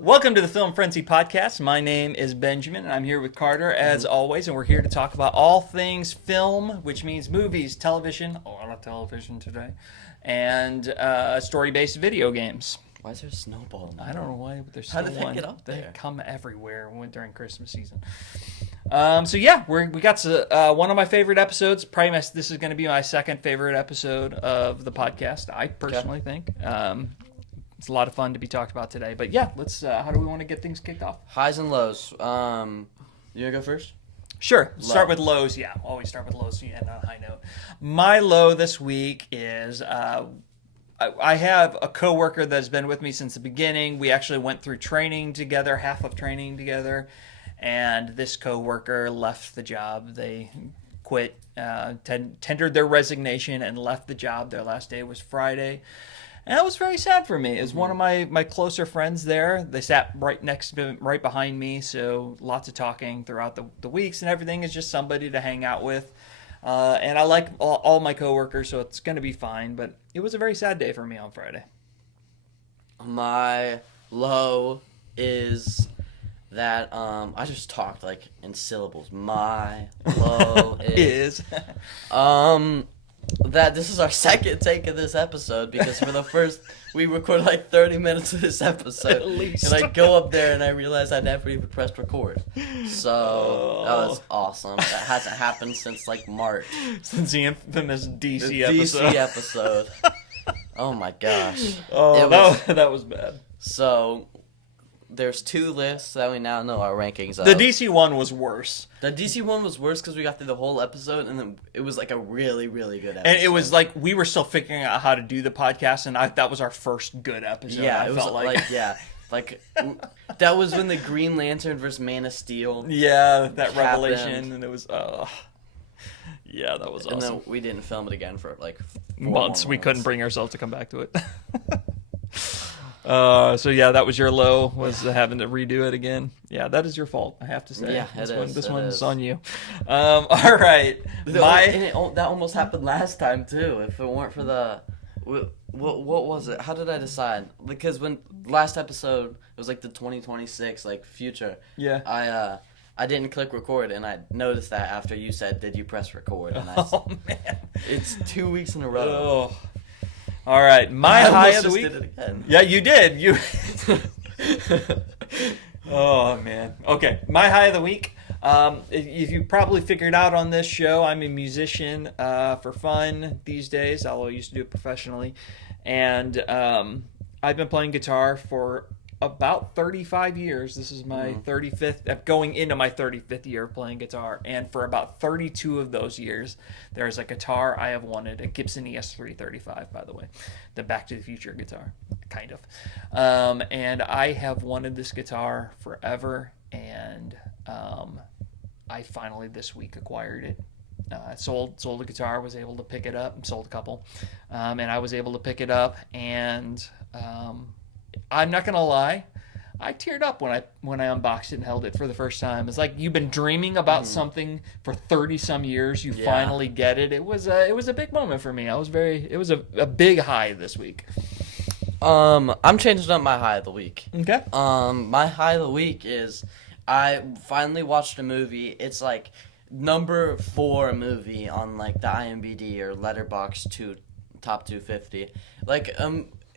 Welcome to the Film Frenzy Podcast. My name is Benjamin, and I'm here with Carter, as always, and we're here to talk about all things film, which means movies, television, a lot of television today, and story-based video games. Why is there a snowball? I don't know why, but there's How still did that one. get up They there? come everywhere during Christmas season. We got one of my favorite episodes. This is going to be my second favorite episode of the podcast, I personally think. It's a lot of fun to be talked about today. But yeah, let's. How do we want to get things kicked off? Highs and lows. You want to go first? Sure. Low. Start with lows. Yeah, always start with lows so you end on a high note. My low this week is I have a coworker that's been with me since the beginning. We actually went through training together, half of training together, and this coworker left the job. They quit, tendered their resignation, and left the job. Their last day was Friday. And that was very sad for me. It was one of my closer friends there. They sat right behind me, so lots of talking throughout the weeks and everything. Is just somebody to hang out with. And I like all my coworkers, so it's going to be fine. But it was a very sad day for me on Friday. My low is that I just talked like in syllables. My low is that this is our second take of this episode because for the first we recorded like 30 minutes of this episode. At least. And I go up there and I realize I never even pressed record. So that was awesome. That hasn't happened since like March. Since the infamous The DC episode. DC episode. Oh my gosh. Oh, that was bad. So there's two lists that we now know our rankings of. The DC one was worse. The DC one was worse because we got through the whole episode, and then it was like a really, really good episode. And it was like we were still figuring out how to do the podcast, and that was our first good episode. Yeah, I it was felt like that was when the Green Lantern versus Man of Steel. Yeah, that happened. revelation, and it was yeah, that was And awesome. then we didn't film it again for like 4 Months. more We couldn't months. bring ourselves to come back to it. So yeah, that was your low, was having to redo it again. Yeah, that is your fault, I have to say. Yeah, This it one's is. on you. All right. That almost happened last time too. If it weren't for the, what was it? How did I decide? Because when last episode it was like the 2026 like future. Yeah. I didn't click record, and I noticed that after you said, "Did you press record?" And Oh man. it's 2 weeks in a row. Oh. All right, my I high almost of the just week. did it again. Yeah, you did. You. Oh man. Okay, my high of the week. If you probably figured out on this show, I'm a musician for fun these days. Although I used to do it professionally, and I've been playing guitar for about 35 years. This is my 35th, going into my 35th year of playing guitar, and for about 32 of those years, there's a guitar I have wanted, a Gibson ES335, by the way, the Back to the Future guitar, kind of. And I have wanted this guitar forever, and I finally this week acquired it. Sold a guitar, was able to pick it up, sold a couple, and I was able to pick it up, and I'm not gonna lie, I teared up when I unboxed it and held it for the first time. It's like you've been dreaming about something for 30 some years, you finally get it. It was a big moment for me. It was a big high this week. I'm changing up my high of the week. Okay. My high of the week is I finally watched a movie. It's like number 4 movie on like the IMDb or Letterboxd top 250. Like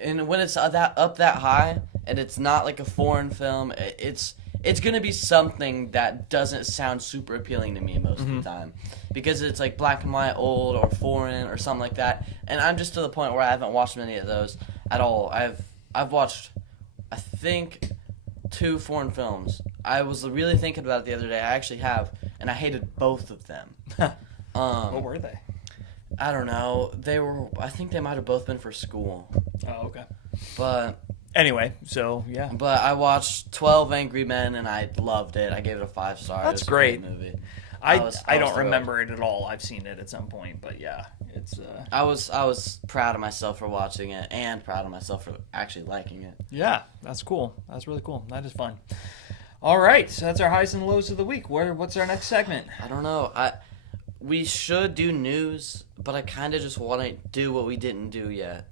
and when it's up that high and it's not like a foreign film, it's gonna be something that doesn't sound super appealing to me most of the time because it's like black and white, old or foreign or something like that. And I'm just to the point where I haven't watched many of those at all. I've watched, I think, 2 foreign films. I was really thinking about it the other day. I actually have, and I hated both of them. What were they? I don't know. I think they might have both been for school. Oh, okay. But Anyway, so yeah. I watched 12 Angry Men and I loved it. I gave it a 5 stars. That's It was a great. movie. I was don't thrilled. remember it at all. I've seen it at some point, but yeah, it's I was proud of myself for watching it and proud of myself for actually liking it. yeah, that's cool. That's really cool. That is fun. All right, so that's our highs and lows of the week. What's our next segment? I don't know. We should do news, but I kind of just want to do what we didn't do yet.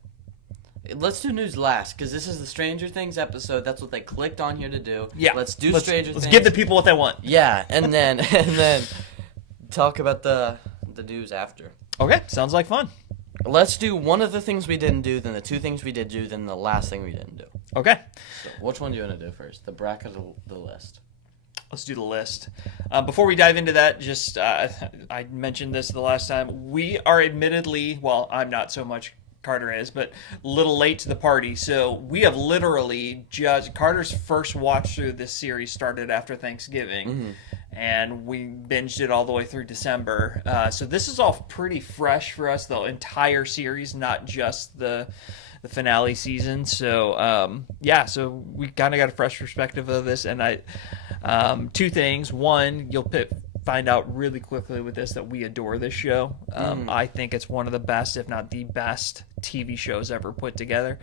let's do news last because this is the Stranger Things episode. That's what they clicked on here to do. Yeah. Let's do Stranger Things. Let's give the people what they want. Yeah, and then talk about the news after. Okay, sounds like fun. Let's do one of the things we didn't do, then the two things we did do, then the last thing we didn't do. Okay. So which one do you want to do first? The bracket or the list? Let's do the list. Before we dive into that, just I mentioned this the last time. We are admittedly, well, I'm not so much, Carter is, but a little late to the party. So we have literally just, Carter's first watch through this series started after Thanksgiving. Mm-hmm. And we binged it all the way through December. So this is all pretty fresh for us, the entire series, not just the finale season. So so we kind of got a fresh perspective of this. And two things. One, you'll find out really quickly with this that we adore this show. I think it's one of the best, if not the best, TV shows ever put together.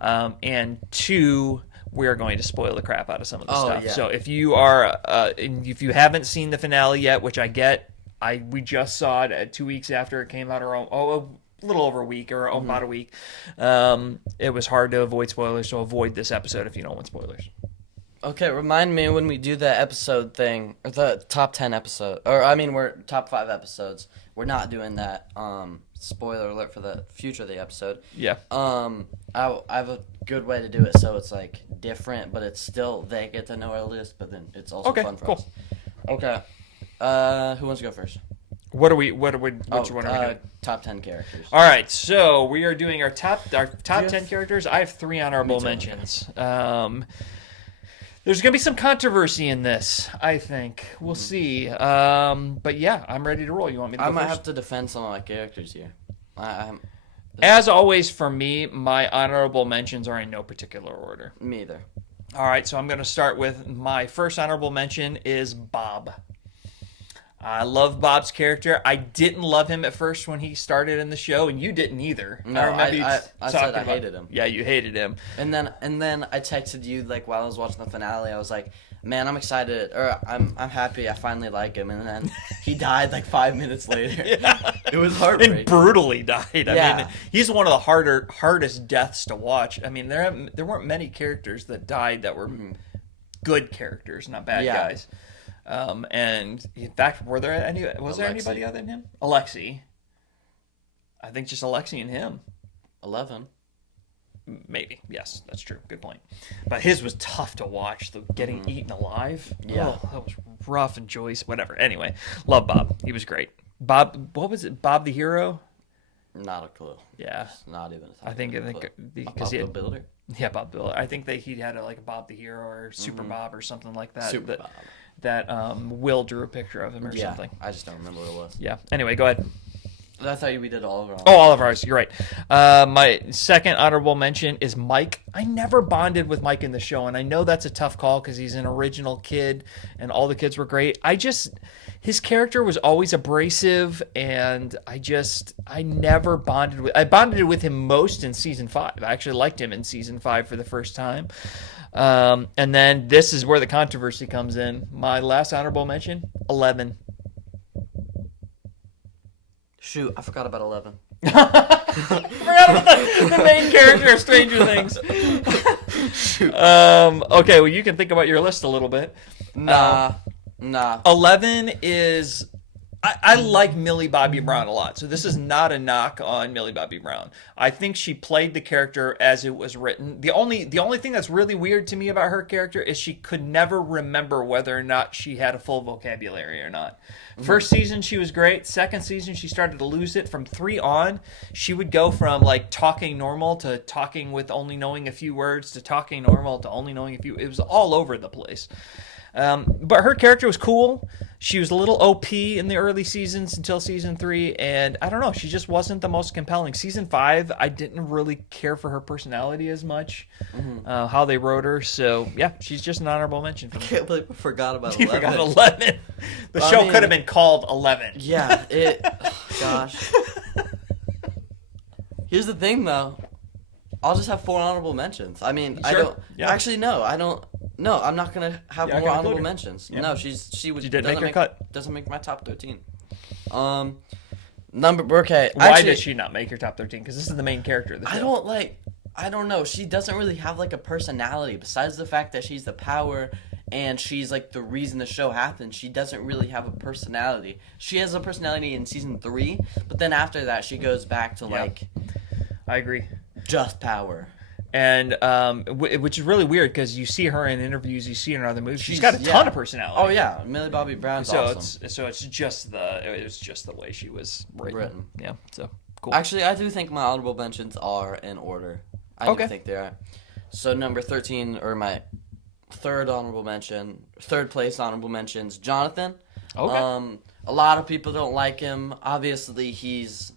And two, we're going to spoil the crap out of some of the stuff. Yeah. So if you are, if you haven't seen the finale yet, which I get, we just saw it 2 weeks after it came out, or a little over a week, or about a week. It was hard to avoid spoilers, so avoid this episode if you don't want spoilers. Okay, remind me when we do the episode thing, or the top 10 episode, we're top 5 episodes. We're not doing that. Spoiler alert for the future of the episode. Yeah. I have a good way to do it, so it's like different, but it's still they get to know our list, but then it's also fun for us. Okay. Who wants to go first? Which one are we doing? Top 10 characters. All right, so we are doing our top 10 characters. I have 3 honorable mentions. There's going to be some controversy in this, I think. We'll see. But yeah, I'm ready to roll. You want me to go I might first? have to defend some of my characters here. As always, for me, my honorable mentions are in no particular order. Me either. All right, so I'm going to start with my first honorable mention is Bob. I love Bob's character. I didn't love him at first when he started in the show, and you didn't either. No, I said I hated him. Yeah, you hated him. And then I texted you like while I was watching the finale. I was like, "Man, I'm excited, or I'm happy. I finally like him." And then he died like 5 minutes later. Yeah. It was heartbreaking. And brutally died. I Yeah. mean, he's one of the hardest deaths to watch. I mean, there weren't many characters that died that were good characters, not bad guys. And in fact, was there anybody other than him? Alexei. I think just Alexei and him. 11. Maybe. Yes, that's true. Good point. But his was tough to watch. The getting eaten alive. Yeah. Oh, that was rough. And Joyce, whatever. Anyway, love Bob. He was great. Bob, what was it? Bob the Hero? Not a clue. Yeah. Just not even. I think because Bob the Builder. Yeah, Bob the Builder. I think he had a Bob the Hero or Super Bob or something like that. Super Bob. That Will drew a picture of him or something. I just don't remember what it was. Yeah. Anyway, go ahead. I thought we did all of our own. Oh, all of ours. You're right. My second honorable mention is Mike. I never bonded with Mike in the show, and I know that's a tough call because he's an original kid, and all the kids were great. His character was always abrasive, and I never bonded with. I bonded with him most in season 5. I actually liked him in season 5 for the first time. And then this is where the controversy comes in. My last honorable mention, 11. Shoot, I forgot about 11. Forgot about the main character of Stranger Things. Shoot. Okay, well, you can think about your list a little bit. Nah. 11 is... I like Millie Bobby Brown a lot, so this is not a knock on Millie Bobby Brown. I think she played the character as it was written. The only thing that's really weird to me about her character is she could never remember whether or not she had a full vocabulary or not. First season, she was great. Second season, she started to lose it. From 3 on, she would go from talking normal to talking with only knowing a few words to talking normal to only knowing a few. It was all over the place. But her character was cool. She was a little OP in the early seasons until season 3, and I don't know, she just wasn't the most compelling. Season 5, I didn't really care for her personality as much, how they wrote her. So yeah, she's just an honorable mention for me. I can't believe I forgot about 11. You forgot 11. The show could have been called 11. Yeah, gosh. Here's the thing, though. I'll just have 4 honorable mentions. I mean, Sure. I don't. Yeah. Actually, no, I don't. No, I'm not gonna have You're not more gonna honorable include her. mentions. Yeah. No, she was. You didn't make her cut. Doesn't make my top 13. Okay. Why actually, does she not make your top 13? Because this is the main character of the show. I don't like. I don't know. She doesn't really have like a personality besides the fact that she's the power and she's like the reason the show happened. She doesn't really have a personality. She has a personality in season 3, but then after that she goes back to like I agree. just power. And which is really weird because you see her in interviews, you see her in other movies. She's got a ton of personality. Oh yeah, Millie Bobby Brown's awesome. It's just the way she was written. Yeah, so cool. Actually, I do think my honorable mentions are in order. I do think they are. So number 13, or my third place honorable mentions, Jonathan. Okay. A lot of people don't like him. Obviously, he's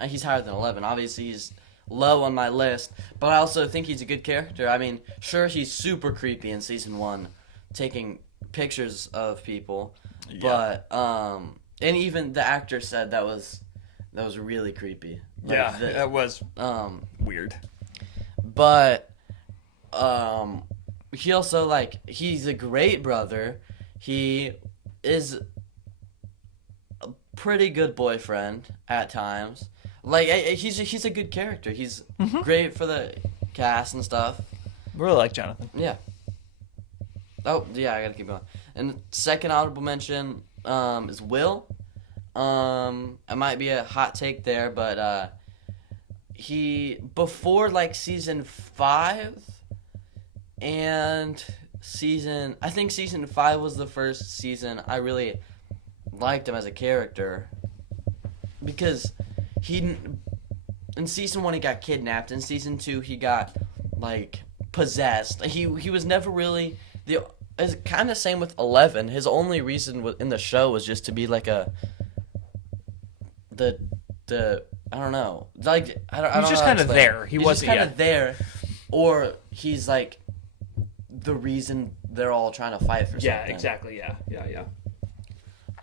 higher than 11. Obviously, he's low on my list, but I also think he's a good character. I mean, sure, he's super creepy in season 1, taking pictures of people, but and even the actor said that was really creepy. Like, that was weird. But he also he's a great brother. He is a pretty good boyfriend at times. Like he's a good character. He's great for the cast and stuff. Really like Jonathan. Yeah. Oh yeah, I gotta keep going. And second honorable mention is Will. It might be a hot take there, but he before season 5 and I think season 5 was the first season I really liked him as a character because in season 1 he got kidnapped. In season 2 he got possessed. He was never really it's kind of same with 11. His only reason in the show was just to be I don't know. I don't. He's just kind of there. He was kind of there, or he's the reason they're all trying to fight for something. Yeah, exactly. Yeah.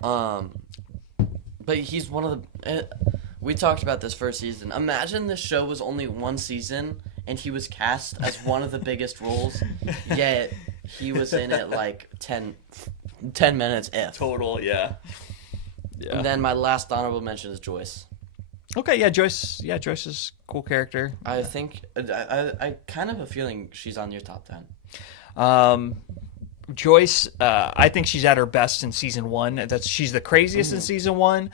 But he's one of the. We talked about this first season. Imagine the show was only one season and he was cast as one of the biggest roles, yet he was in it 10 minutes if. Total, yeah. And then my last honorable mention is Joyce. Okay, yeah, Joyce. Yeah, Joyce is a cool character. I think I kind of have a feeling she's on your top 10. Joyce, I think she's at her best in season 1. She's the craziest in season 1,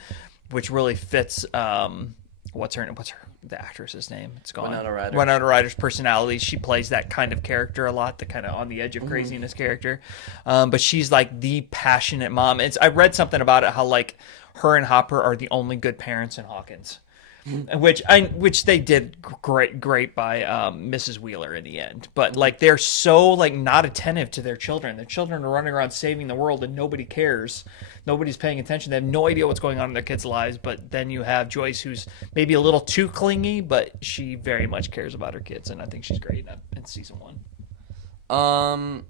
which really fits. What's the actress's name? It's gone. Winona Ryder. Winona Ryder's personality. She plays that kind of character a lot, the kind of on the edge of craziness character. But she's the passionate mom. I read something about it, how her and Hopper are the only good parents in Hawkins. Which they did great by Mrs. Wheeler in the end, but they're so not attentive to their children. Their children are running around saving the world and nobody cares. Nobody's paying attention. They have no idea what's going on in their kids' lives. But then you have Joyce, who's maybe a little too clingy, but she very much cares about her kids, and I think she's great in season 1.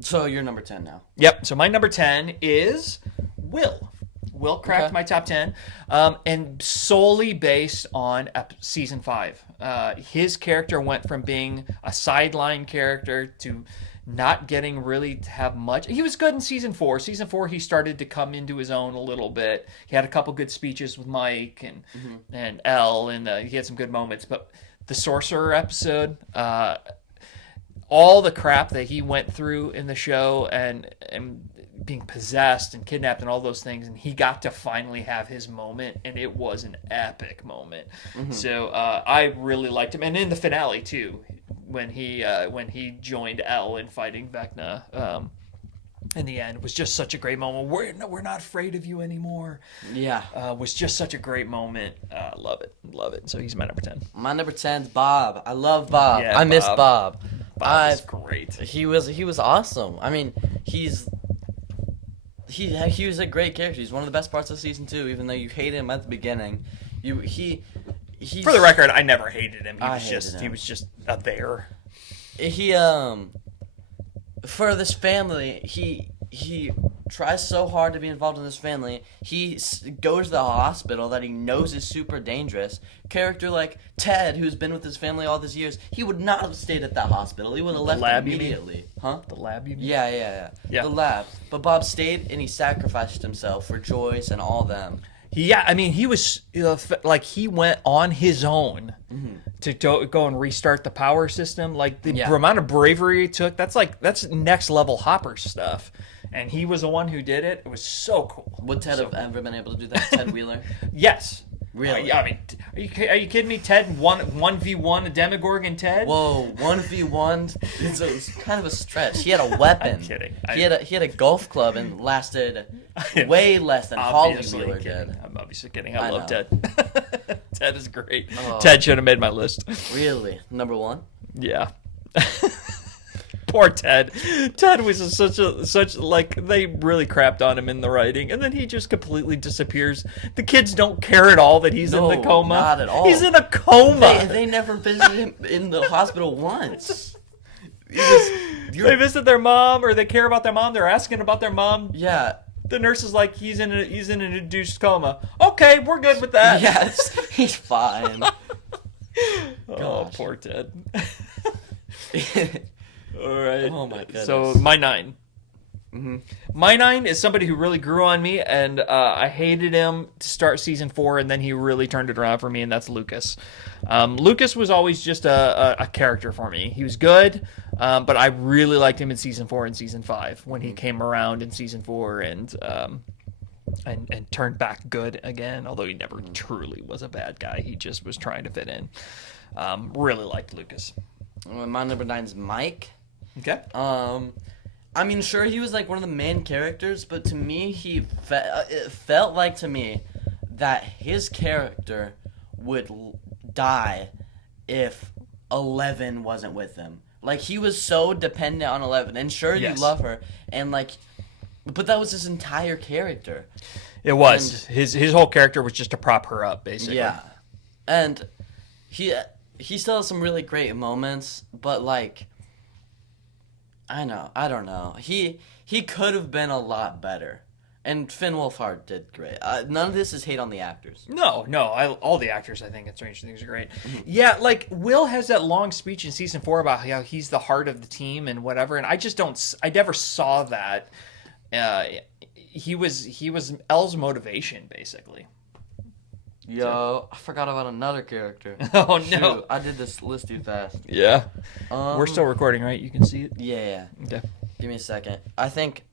So you're number 10 now. Yep. So my number 10 is Will. Will cracked my top 10, and solely based on season 5. His character went from being a sideline character to not getting really to have much. He was good in season 4. Season 4, he started to come into his own a little bit. He had a couple good speeches with Mike and Elle, and he had some good moments. But the Sorcerer episode, all the crap that he went through in the show, and being possessed and kidnapped and all those things, and he got to finally have his moment, and it was an epic moment. So I really liked him, and in the finale too, when he joined Elle in fighting Vecna in the end, was just such a great moment. We're not afraid of you anymore. Was just such a great moment. Love it. So he's my number 10. My number 10's Bob. I love Bob. Yeah, I miss Bob. Bob is great. He was awesome. I mean, he was a great character. He's one of the best parts of season 2, even though you hate him at the beginning. For the record, I never hated him. He was just there. He for this family, he tries so hard to be involved in this family. He goes to the hospital that he knows is super dangerous. Character like Ted, who's been with his family all these years, he would not have stayed at that hospital. He would have left immediately. Huh? The lab, you mean? Yeah. The lab. But Bob stayed and he sacrificed himself for Joyce and all them. Yeah, I mean, he was he went on his own to go and restart the power system. Like the Yeah. amount of bravery it took. That's next level Hopper stuff. And he was the one who did it. It was so cool. Would Ted have ever been able to do that? Ted Wheeler? Yes. Really? Yeah, I mean, are you kidding me? Ted 1v1 a Demogorgon Ted? Whoa, 1v1? It's kind of a stretch. He had a weapon. I'm kidding. He had a golf club and lasted way less than Holly Wheeler did. I'm obviously kidding. I love know. Ted. Ted is great. Oh. Ted should have made my list. Really? Number one? Yeah. Poor Ted. Ted was such like they really crapped on him in the writing, and then he just completely disappears. The kids don't care at all that he's in the No, coma. not at all. He's in a coma. They never visited him in the hospital once. They visit their mom, or they care about their mom. They're asking about their mom. Yeah. The nurse is like, he's in an induced coma. Okay, we're good with that. Yes, he's fine. Oh, Gosh. poor Ted. All right. Oh my goodness. So my 9. Mm-hmm. My 9 is somebody who really grew on me, and I hated him to start season 4, and then he really turned it around for me, and that's Lucas. Lucas was always just a character for me. He was good, but I really liked him in season 4 and season 5 when he came around in season 4 and turned back good again. Although he never truly was a bad guy, he just was trying to fit in. Really liked Lucas. My number 9 is Mike. Okay. I mean, sure, he was like one of the main characters, but to me, it felt like to me that his character would die if 11 wasn't with him. Like, he was so dependent on 11, and sure, Yes. you love her, and like, but that was his entire character. It was. His whole character was just to prop her up, basically. Yeah, and he still has some really great moments, but like, I don't know. He could have been a lot better, and Finn Wolfhard did great. None of this is hate on the actors. No. All the actors, I think, in Stranger Things are great. Yeah, like, Will has that long speech in season 4 about how he's the heart of the team and whatever, and I never saw that. He was Elle's motivation, basically. Yo, I forgot about another character. Oh, no. Shoot, I did this list too fast. Yeah. We're still recording, right? You can see it? Yeah. Okay. Give me a second. I think,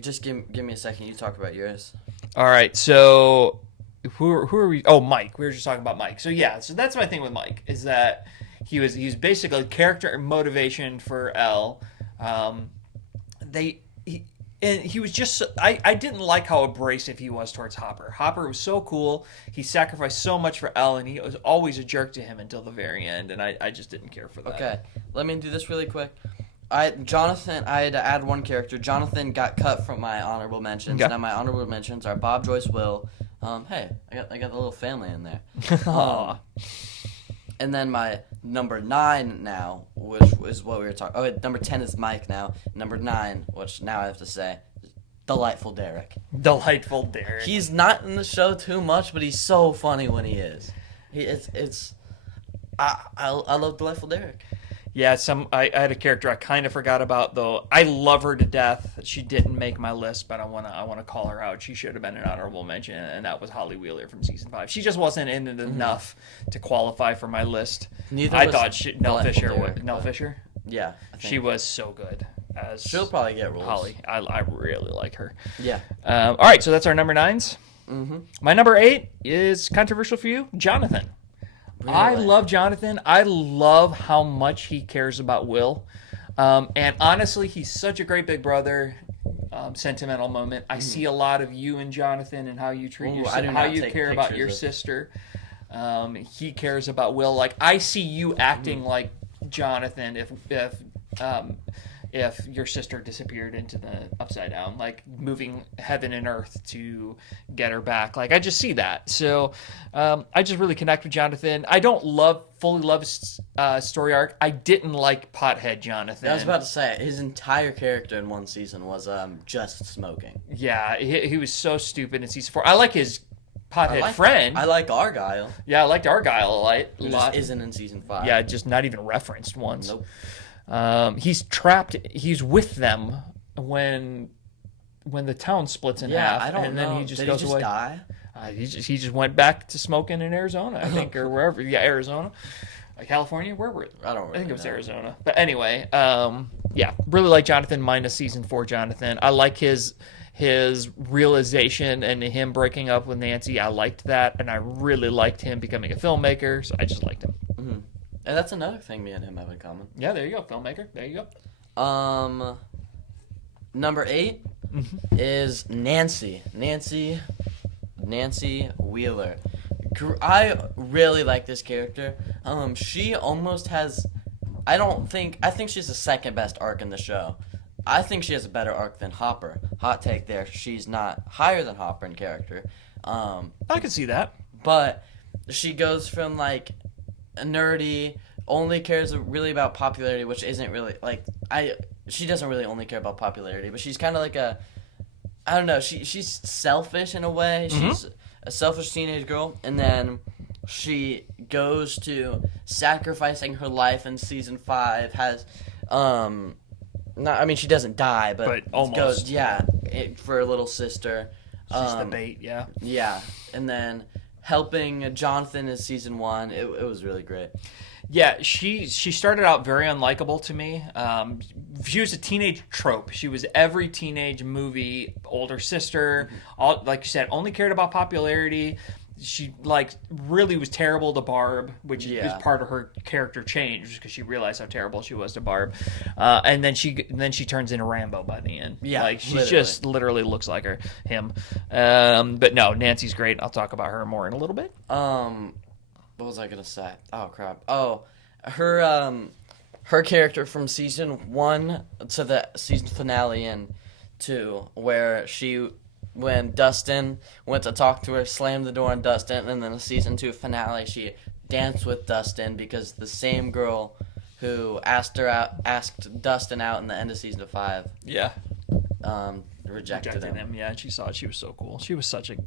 just give me a second. You talk about yours. All right, so who are we? Oh, Mike. We were just talking about Mike. So yeah, so that's my thing with Mike is that he's basically character and motivation for Elle. He was just I didn't like how abrasive he was towards Hopper. Hopper was so cool. He sacrificed so much for Elle, and he was always a jerk to him until the very end, and I just didn't care for that. Okay, let me do this really quick. Jonathan, I had to add one character. Jonathan got cut from my honorable mentions. Okay. Now my honorable mentions are Bob, Joyce, Will. Hey, I got a little family in there. Aw. And then my number 9 now, which is what we were talking. Oh, number 10 is Mike now. Number 9, which now I have to say, Delightful Derek. Delightful Derek. He's not in the show too much, but he's so funny when he is. I love Delightful Derek. Yeah, I had a character I kind of forgot about though. I love her to death. She didn't make my list, but I wanna call her out. She should have been an honorable mention, and that was Holly Wheeler from season 5. She just wasn't in it enough to qualify for my list. Neither I was thought Nell Delightful Fisher Derek, would. Nell but- Fisher. Yeah, I think. She was so good as She'll probably get rules. Holly. I really like her. Yeah. All right, so that's our number 9s. Mm-hmm. My number 8 is controversial for you, Jonathan. I Really? love Jonathan. I love how much he cares about Will. And honestly, he's such a great big brother. Sentimental moment. I see a lot of you and Jonathan and how you treat Ooh, your I do how not you take care about pictures your of- sister. He cares about Will. Like I see you acting like Jonathan if your sister disappeared into the upside down, like moving heaven and earth to get her back. Like I just see that. So I just really connect with Jonathan. I don't fully love his story arc. I didn't like Pothead Jonathan. I was about to say, his entire character in one season was just smoking. Yeah, he was so stupid in season 4. I like his pothead friend. I like Argyle. Yeah, I liked Argyle a lot. Who just isn't in season 5. Yeah, just not even referenced once. Nope. He's trapped. He's with them when the town splits in half. I don't and know. then he just Did goes he just away. die? He just went back to smoking in Arizona, I think, or wherever. Yeah, Arizona. California? Where were I don't I really think it was know. Arizona. But anyway, yeah, really like Jonathan minus season 4 Jonathan. I like his realization and him breaking up with Nancy. I liked that, and I really liked him becoming a filmmaker, so I just liked him. Mm-hmm. And that's another thing me and him have in common. Yeah, there you go, filmmaker. There you go. Number 8 is Nancy. Nancy Wheeler. I really like this character. She almost has. I think she's the second best arc in the show. I think she has a better arc than Hopper. Hot take there. She's not higher than Hopper in character. I can see that. But she goes from like a nerdy, only cares really about popularity, which isn't really like she doesn't really only care about popularity, but she's kind of like a, I don't know, she's selfish in a way. She's a selfish teenage girl, and then she goes to sacrificing her life in season 5. She doesn't die, but almost. Goes, for her little sister. She's the bait, yeah. Yeah, and then helping Jonathan in season 1. It was really great. Yeah, she started out very unlikable to me. She was a teenage trope. She was every teenage movie older sister. All, like you said, only cared about popularity. She really was terrible to Barb, which is part of her character change because she realized how terrible she was to Barb, and then she turns into Rambo by the end. Yeah, she just literally looks like him. But no, Nancy's great. I'll talk about her more in a little bit. What was I gonna say? Oh crap! Oh, her character from season 1 to the season finale in 2, where when Dustin went to talk to her, slammed the door on Dustin, and then the season 2 finale, she danced with Dustin because the same girl who asked Dustin out in the end of season 5. Yeah. Rejected him. Yeah, and she saw it. She was so cool. She was such a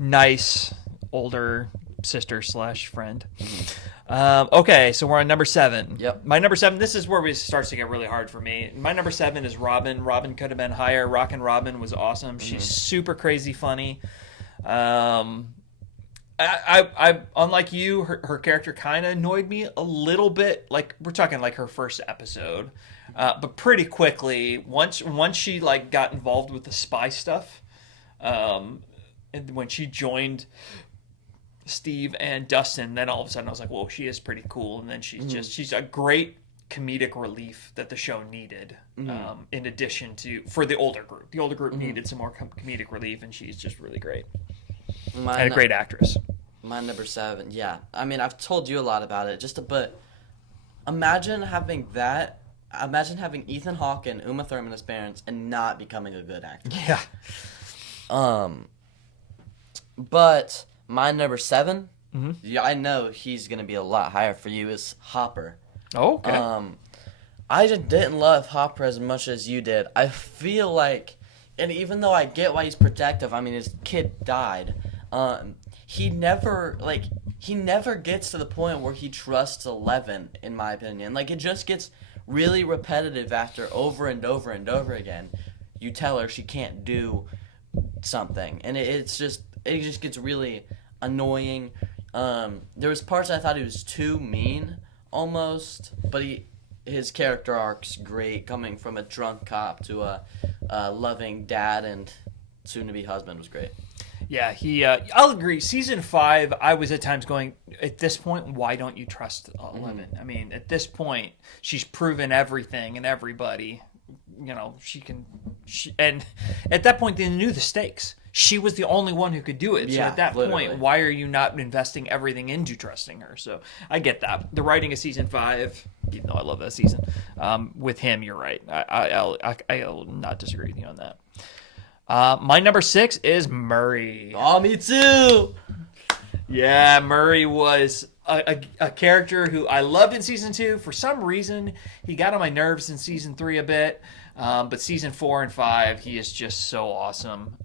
nice older sister / friend. Okay, so we're on number 7. Yep. My number 7, this is where it starts to get really hard for me. My number 7 is Robin. Robin could have been higher. Rockin' Robin was awesome. She's super crazy funny. I unlike you, her character kind of annoyed me a little bit. Like, we're talking like her first episode. But pretty quickly, once she got involved with the spy stuff, and when she joined Steve and Dustin, then all of a sudden I was like, whoa, she is pretty cool. And then she's a great comedic relief that the show needed, in addition to for the older group. The older group needed some more comedic relief, and she's just really great. And a great actress. My number 7, yeah. I mean, I've told you a lot about it, but imagine having Ethan Hawke and Uma Thurman as parents and not becoming a good actor. Yeah. But my number 7, yeah, I know he's going to be a lot higher for you, is Hopper. Oh, okay. I just didn't love Hopper as much as you did. I feel like, and even though I get why he's protective, I mean, his kid died, he never gets to the point where he trusts Eleven, in my opinion. Like, it just gets really repetitive after over and over and over again. You tell her she can't do something, and it just gets really annoying. There was parts I thought he was too mean almost, but his character arc's great, coming from a drunk cop to a loving dad and soon-to-be husband was great. Yeah, I'll agree. Season 5, I was at times going, at this point, why don't you trust Eleven? I mean, at this point, she's proven everything and everybody. You know, and at that point, they knew the stakes. She was the only one who could do it. So at that point, why are you not investing everything into trusting her? So I get that. The writing of season 5, even though I love that season, with him, you're right. I'll not disagree with you on that. My number 6 is Murray. Oh, me too. Yeah, Murray was a character who I loved in season 2. For some reason, he got on my nerves in season 3 a bit. But season 4 and 5, he is just so awesome.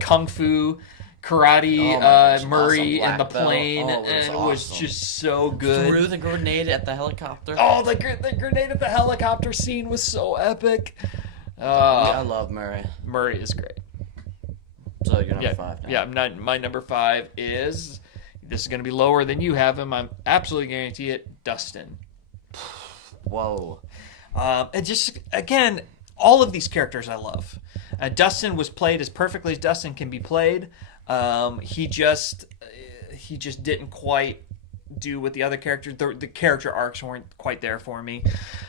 Kung Fu, karate, Murray in the plane. It was just so good. Threw the grenade at the helicopter. Oh, the grenade at the helicopter scene was so epic. I love Murray. Murray is great. So you're number 5 now. Yeah, my number 5 is This is going to be lower than you have him. I'm absolutely guarantee it. Dustin. Whoa. And just again, all of these characters I love. Dustin was played as perfectly as Dustin can be played. He just didn't quite do what the other characters. The character arcs weren't quite there for me.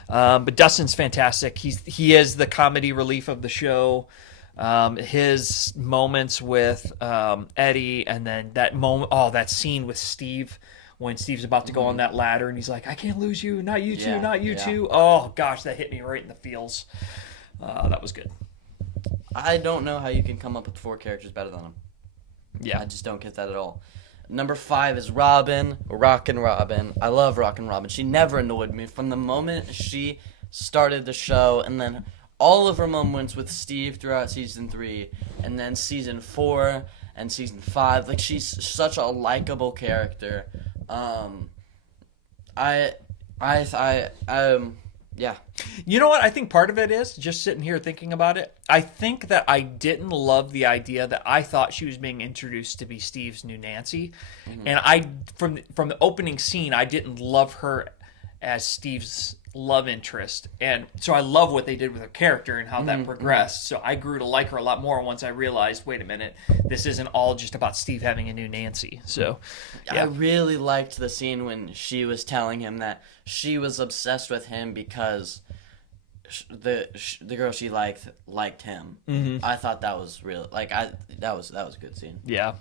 But Dustin's fantastic. He is the comedy relief of the show. His moments with Eddie, and then that scene with Steve when Steve's about to go on that ladder and he's like, I can't lose you, not you two, not you two. Oh gosh, that hit me right in the feels. That was good. I don't know how you can come up with 4 characters better than him. Yeah. I just don't get that at all. Number 5 is Robin, Rockin' Robin. I love Rockin' Robin. She never annoyed me from the moment she started the show, and then all of her moments with Steve throughout season 3, and then season 4 and season 5. Like, she's such a likable character. Yeah. You know what? I think part of it is just sitting here thinking about it. I think that I didn't love the idea that I thought she was being introduced to be Steve's new Nancy, and I from the opening scene I didn't love her as Steve's love interest, and so I love what they did with her character and how that progressed. So I grew to like her a lot more once I realized, wait a minute, this isn't all just about Steve having a new Nancy. So I really liked the scene when she was telling him that she was obsessed with him because the girl she liked him. I thought that was real. Like that was a good scene. Yeah,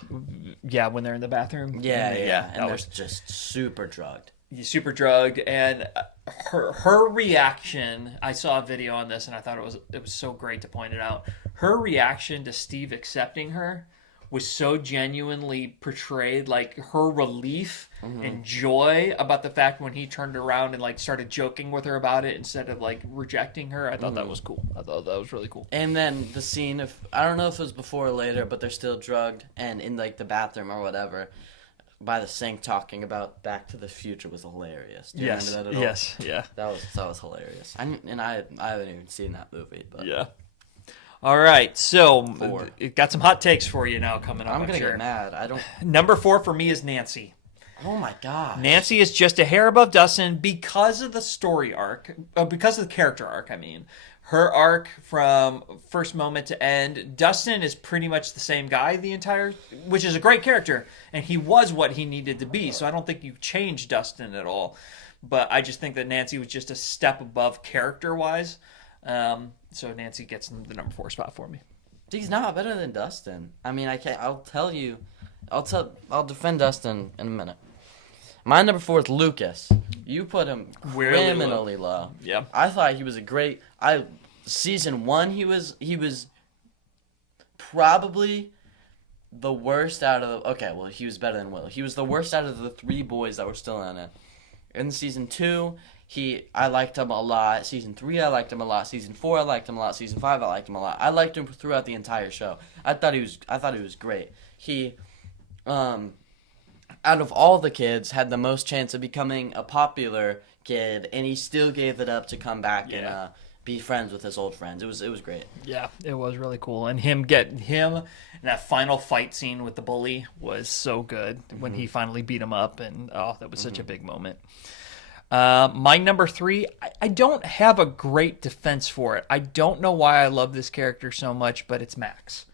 when they're in the bathroom. Yeah. And that they're was just super drugged. super drugged, and her reaction. I saw a video on this, and I thought it was so great to point it out. Her reaction to Steve accepting her was so genuinely portrayed, like her relief and joy about the fact when he turned around and like started joking with her about it instead of like rejecting her. I thought that was cool. I thought that was really cool. And then the scene of, I don't know if it was before or later, but they're still drugged and in like the bathroom or whatever by the sink talking about Back to the Future was hilarious. Do you remember that at all? Yes, yeah. That was hilarious. I haven't even seen that movie, but yeah. All right, so 4. Got some hot takes for you now coming up. I'm gonna get mad. Number 4 for me is Nancy. Oh my god. Nancy is just a hair above Dustin because of the story arc, because of the character arc. I mean, her arc from first moment to end. Dustin is pretty much the same guy the entire, which is a great character, and he was what he needed to be. So I don't think you changed Dustin at all, but I just think that Nancy was just a step above character-wise. So Nancy gets the number 4 spot for me. He's not better than Dustin. I mean, I can't. I'll defend Dustin in a minute. My number 4 is Lucas. You put him criminally low. Yeah. I thought he was a great. Season 1 he was probably the worst out of. Okay, well he was better than Will. He was the worst out of the 3 boys that were still in it. In season 2. I liked him a lot. Season 3, I liked him a lot. Season 4, I liked him a lot. Season 5, I liked him a lot. I liked him throughout the entire show. I thought he was great. He, out of all the kids, had the most chance of becoming a popular kid, and he still gave it up to come back and be friends with his old friends. It was great. Yeah, it was really cool, and him in that final fight scene with the bully was so good when he finally beat him up, and that was such a big moment. My number 3, I don't have a great defense for it. I don't know why I love this character so much, but it's Max.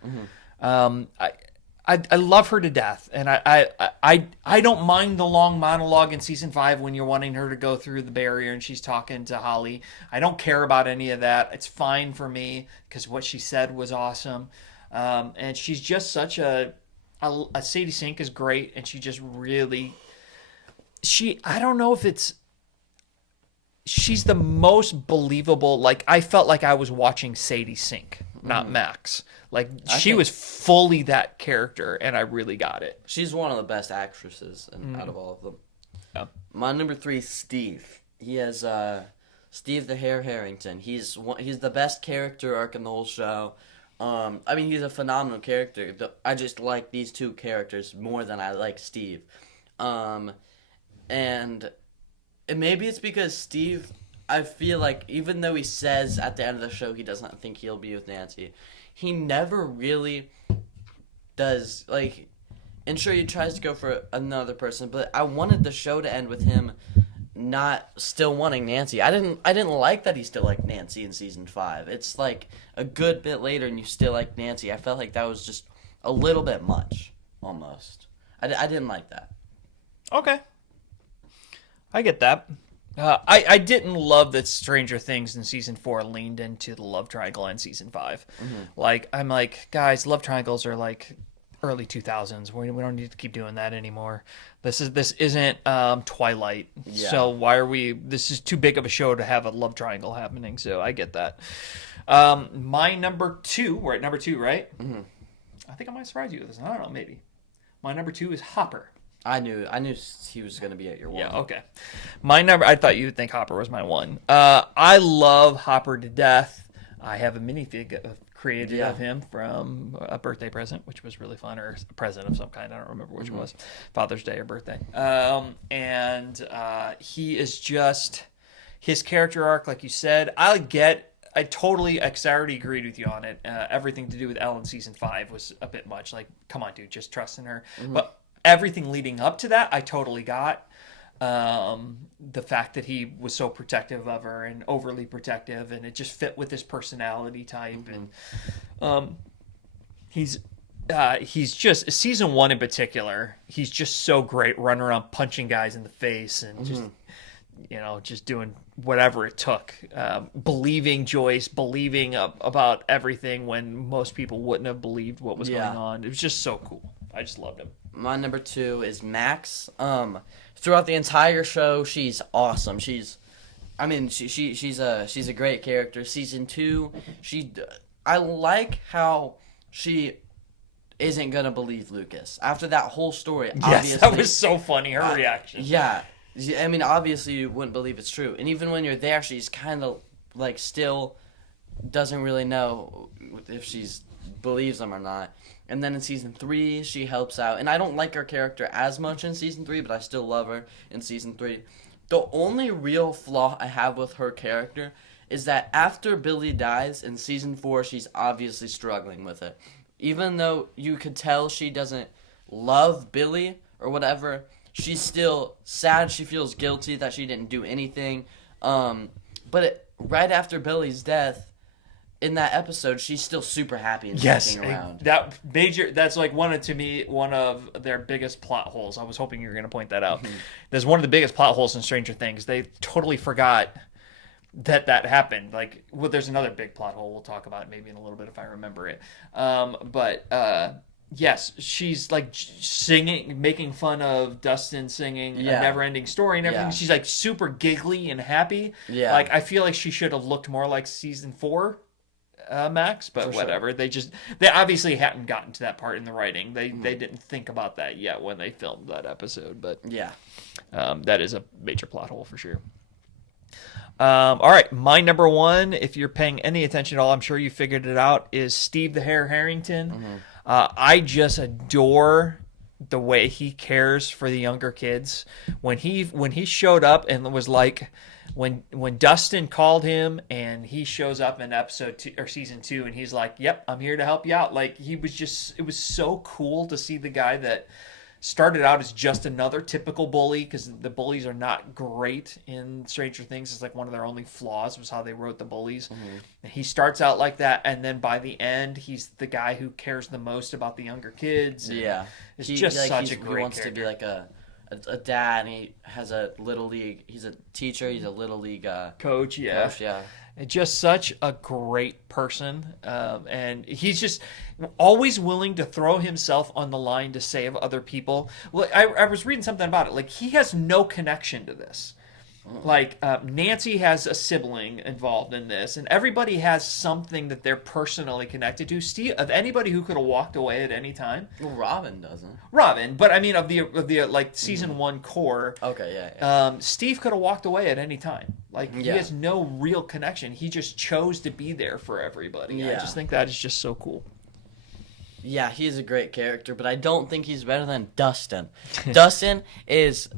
I love her to death, and I don't mind the long monologue in season 5 when you're wanting her to go through the barrier and she's talking to Holly. I don't care about any of that. It's fine for me because what she said was awesome, and she's just such a Sadie Sink is great, and she just really I don't know if it's. She's the most believable. Like, I felt like I was watching Sadie Sink, not Max. Like, she was fully that character, and I really got it. She's one of the best actresses out of all of them. Yeah. My number 3 is Steve. He has Steve the Hare Harrington. He's the best character arc in the whole show. I mean, he's a phenomenal character. I just like these 2 characters more than I like Steve. And maybe it's because Steve, I feel like, even though he says at the end of the show he doesn't think he'll be with Nancy, he never really does, like, and sure, he tries to go for another person, but I wanted the show to end with him not still wanting Nancy. I didn't like that he still liked Nancy in season 5. It's like a good bit later and you still like Nancy. I felt like that was just a little bit much, almost. I didn't like that. Okay. I get that. I didn't love that Stranger Things in season 4 leaned into the love triangle in season 5. Mm-hmm. Like, I'm like, guys, love triangles are like early 2000s. We don't need to keep doing that anymore. This isn't Twilight. Yeah. So why are we? This is too big of a show to have a love triangle happening. So I get that. My number 2. We're at number 2, right? Mm-hmm. I think I might surprise you with this. I don't know, maybe. My number 2 is Hopper. I knew he was gonna be at your 1. Yeah, okay. My number, I thought you would think Hopper was my 1. I love Hopper to death. I have a minifig created of him from a birthday present, which was really fun, or a present of some kind. I don't remember which it was, Father's Day or birthday. And he is just, his character arc, like you said, I already agreed with you on it. Everything to do with Ellen season 5 was a bit much. Like, come on, dude, just trust in her. But everything leading up to that, I totally got. The fact that he was so protective of her and overly protective, and it just fit with his personality type. And he's just, season 1 in particular, he's just so great running around punching guys in the face and just doing whatever it took, believing Joyce, believing about everything when most people wouldn't have believed what was going on. It was just so cool. I just loved him. My number 2 is Max. Throughout the entire show, she's awesome. She's a great character. Season 2, I like how she isn't gonna believe Lucas after that whole story. Yes, obviously, that was so funny. Her reaction. Yeah, I mean, obviously you wouldn't believe it's true, and even when you're there, she's kind of like still doesn't really know if she's believes him or not. And then in season 3, she helps out. And I don't like her character as much in season 3, but I still love her in season 3. The only real flaw I have with her character is that after Billy dies in season 4, she's obviously struggling with it. Even though you could tell she doesn't love Billy or whatever, she's still sad. She feels guilty that she didn't do anything. Right after Billy's death, in that episode, she's still super happy and sticking around. That's like one of their biggest plot holes. I was hoping you were going to point that out. There's one of the biggest plot holes in Stranger Things. They totally forgot that happened. Like, well, there's another big plot hole we'll talk about maybe in a little bit if I remember it. Yes, she's like singing, making fun of Dustin singing A Never-Ending Story and everything. Yeah. She's like super giggly and happy. Yeah. Like, I feel like she should have looked more like season 4. Max, but for whatever. Sure. They obviously hadn't gotten to that part in the writing. They didn't think about that yet when they filmed that episode. But that is a major plot hole for sure. All right, my number 1, if you're paying any attention at all, I'm sure you figured it out, is Steve the Hare Harrington. I just adore the way he cares for the younger kids. When he showed up and was like, when Dustin called him and he shows up in episode 2 or season 2 and he's like, "Yep, I'm here to help you out." Like, it was so cool to see the guy that started out as just another typical bully, because the bullies are not great in Stranger Things. It's like one of their only flaws was how they wrote the bullies. And he starts out like that, and then by the end, he's the guy who cares the most about the younger kids. It's just such a great character. He wants to be like a dad, and he has a little league. He's a teacher. He's a little league coach. And just such a great person, and he's just always willing to throw himself on the line to save other people. Well, I was reading something about it. Like, he has no connection to this. Like, Nancy has a sibling involved in this, and everybody has something that they're personally connected to. Steve, of anybody who could have walked away at any time. Well, Robin doesn't. Robin, but I mean of the like season 1 core. Okay, Steve could have walked away at any time. Like, he has no real connection. He just chose to be there for everybody. I just think that is just so cool. Yeah, he's a great character, but I don't think he's better than Dustin. Dustin is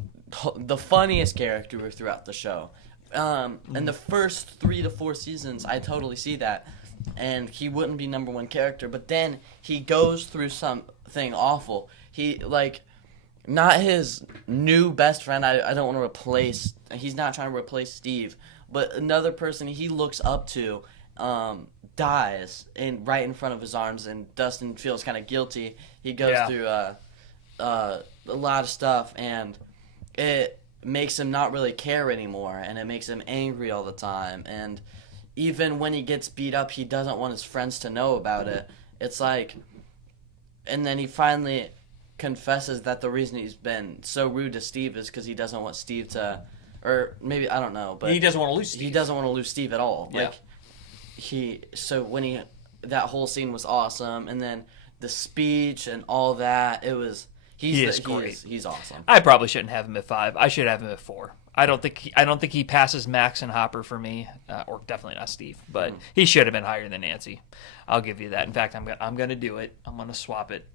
the funniest character throughout the show. In the first 3 to 4 seasons, I totally see that, and he wouldn't be number 1 character. But then he goes through something awful. He like not his new best friend. I don't want to replace. He's not trying to replace Steve, but another person he looks up to dies right in front of his arms, and Dustin feels kind of guilty. He goes through a lot of stuff, and it makes him not really care anymore, and it makes him angry all the time. And even when he gets beat up, he doesn't want his friends to know about it. It's like, and then he finally confesses that the reason he's been so rude to Steve is because he doesn't want Steve to, or maybe, I don't know, but he doesn't want to lose Steve. He doesn't want to lose Steve at all. Yeah. That whole scene was awesome, and then the speech and all that, it was, he's great. He's awesome. I probably shouldn't have him at 5. I should have him at 4. I don't think he passes Max and Hopper for me, or definitely not Steve. But he should have been higher than Nancy. I'll give you that. In fact, I'm gonna do it. I'm gonna swap it.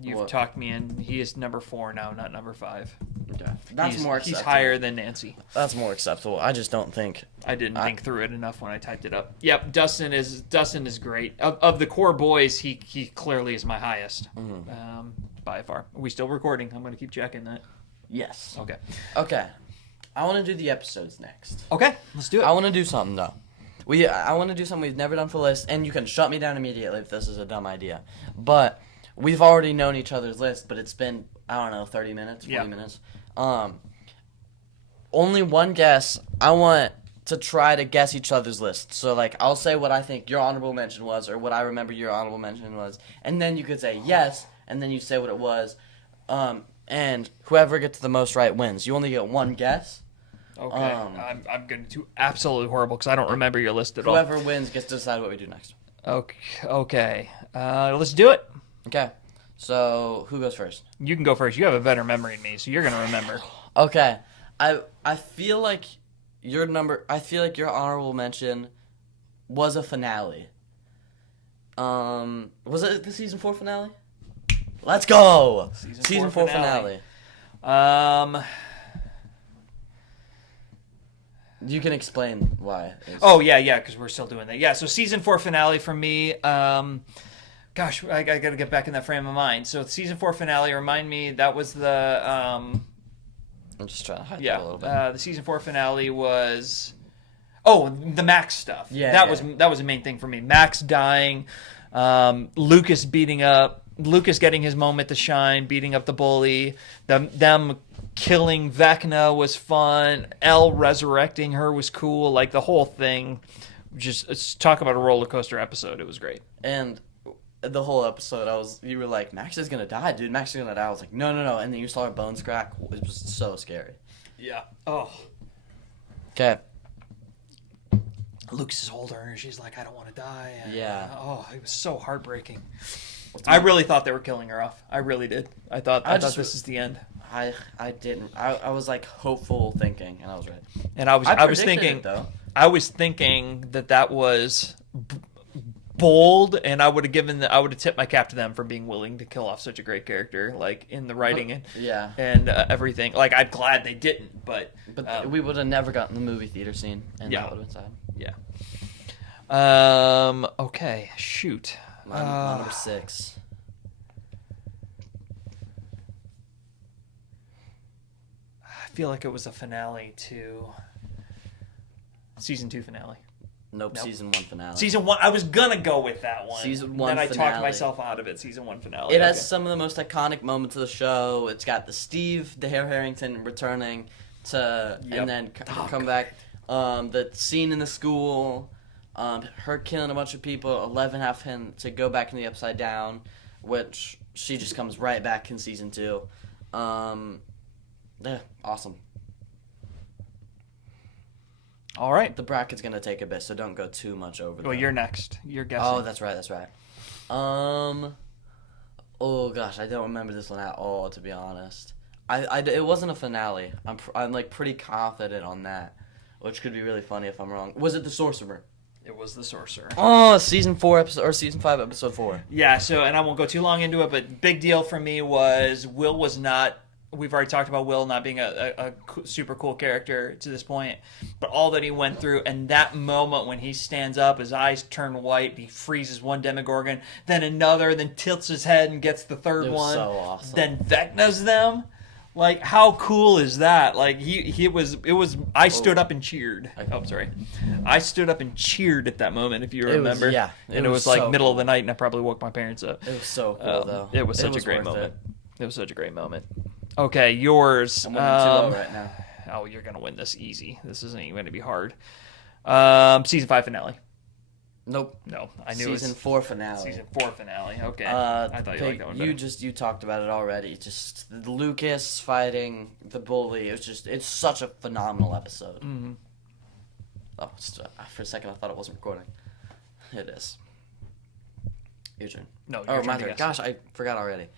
You've talked me in. He is number 4 now, not number 5. Okay, that's more acceptable. He's higher than Nancy. That's more acceptable. I just don't think I didn't think through it enough when I typed it up. Yep, Dustin is great. Of the core boys, he clearly is my highest, by far. Are we still recording? I'm gonna keep checking that. Yes. Okay. I want to do the episodes next. Okay, let's do it. I want to do something though. I want to do something we've never done for the list, and you can shut me down immediately if this is a dumb idea. But we've already known each other's list, but it's been, I don't know, 30 minutes, 40 minutes. Only one guess. I want to try to guess each other's list. So, like, I'll say what I think your honorable mention was, or what I remember your honorable mention was, and then you could say yes, and then you say what it was. And whoever gets the most right wins. You only get one guess. Okay. I'm going to do absolutely horrible because I don't remember your list at all. Whoever wins gets to decide what we do next. Okay. Let's do it. Okay. So, who goes first? You can go first. You have a better memory than me, so you're going to remember. Okay. I feel like your honorable mention was a finale. Was it the season 4 finale? Let's go. Season 4 finale. You can explain why. Oh yeah, because we're still doing that. Yeah, so season 4 finale for me. Gosh, I got to get back in that frame of mind. So season 4 finale, remind me, that was the. I'm just trying to hide that a little bit. The season 4 finale was. Oh, the Max stuff. Yeah, that was the main thing for me. Max dying, Lucas getting his moment to shine, beating up the bully, them killing Vecna was fun. Elle resurrecting her was cool. Like the whole thing, just talk about a roller coaster episode. It was great. And the whole episode, you were like, Max is gonna die, dude. Max is gonna die. I was like, no. And then you saw her bones crack. It was so scary. Yeah. Oh. Okay. Lucas is holding her, and she's like, I don't want to die. And, yeah. It was so heartbreaking. I really thought they were killing her off. I really did. I thought this is the end. I didn't. I was like hopeful thinking, and I was right. And I was thinking it, though. I was thinking that was bold, and I would have tipped my cap to them for being willing to kill off such a great character, like in the writing and everything. Like I'm glad they didn't, but we would have never gotten the movie theater scene, and that would have been sad. Yeah. Okay. Shoot. My number 6. I feel like it was a finale to season 2 finale. Nope. Season 1 finale. Season 1. I was gonna go with that one. Season 1 then I finale. talked myself out of it. Season 1 finale. It has some of the most iconic moments of the show. It's got the Hare Harrington returning and then come back. The scene in the school. Her killing a bunch of people. 11 have him to go back in the Upside Down, which she just comes right back in season 2. Yeah, awesome. All right. The bracket's gonna take a bit, so don't go too much over. Well, you're next. You're guessing. Oh, that's right. Oh gosh, I don't remember this one at all, to be honest. It wasn't a finale. I'm like pretty confident on that, which could be really funny if I'm wrong. Was it The Sorcerer? It was The Sorcerer. Oh, season 4 episode or season 5 episode 4. Yeah. So, and I won't go too long into it, but big deal for me was Will was not we've already talked about Will not being a super cool character to this point, but all that he went through, and that moment when he stands up, his eyes turn white, he freezes one Demogorgon, then another, then tilts his head and gets the third It was one, so awesome. then Vecna's them. Like, how cool is that? Like, I stood up and cheered. Oh, sorry. I stood up and cheered at that moment, if you remember. And it was like so middle of cool. the night, and I probably woke my parents up. It was so cool, though. It was such a great worth moment. it. It was such a great moment. Okay, yours. I'm winning 2-0 right now. Oh, you're going to win this easy. This isn't even going to be hard. Season 5 finale. Nope. No, I knew it was Season 4 finale. Season 4 finale. Okay. I thought you liked that one better. You talked about it already. Just Lucas fighting the bully. It's such a phenomenal episode. Mm-hmm. Oh, for a second I thought it wasn't recording. It is. Your turn. No, Oh, your my turn to turn. guess. Gosh, I forgot already.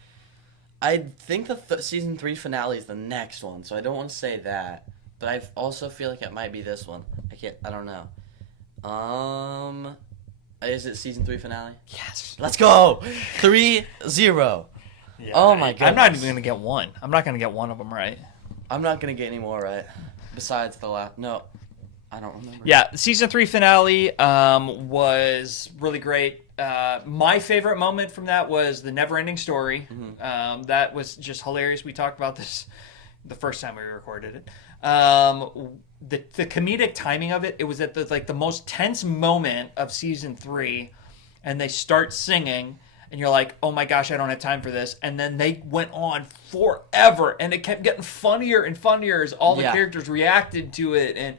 I think the season 3 finale is the next one, so I don't want to say that. But I also feel like it might be this one. I don't know. Is it season 3 finale? Yes. Let's go! 3-0. Yeah, Oh my I'm not goodness. even going to get one. I'm not going to get one of them right. I'm not gonna get any more right. Besides the last. No, I don't remember. Yeah, season 3 finale was really great. My favorite moment from that was the never-ending story. Mm-hmm. That was just hilarious. We talked about this the first time we recorded it. The comedic timing of it, it was at the most tense moment of season 3, and they start singing, and you're like, oh my gosh, I don't have time for this. And then they went on forever, and it kept getting funnier and funnier as all the characters reacted to it, and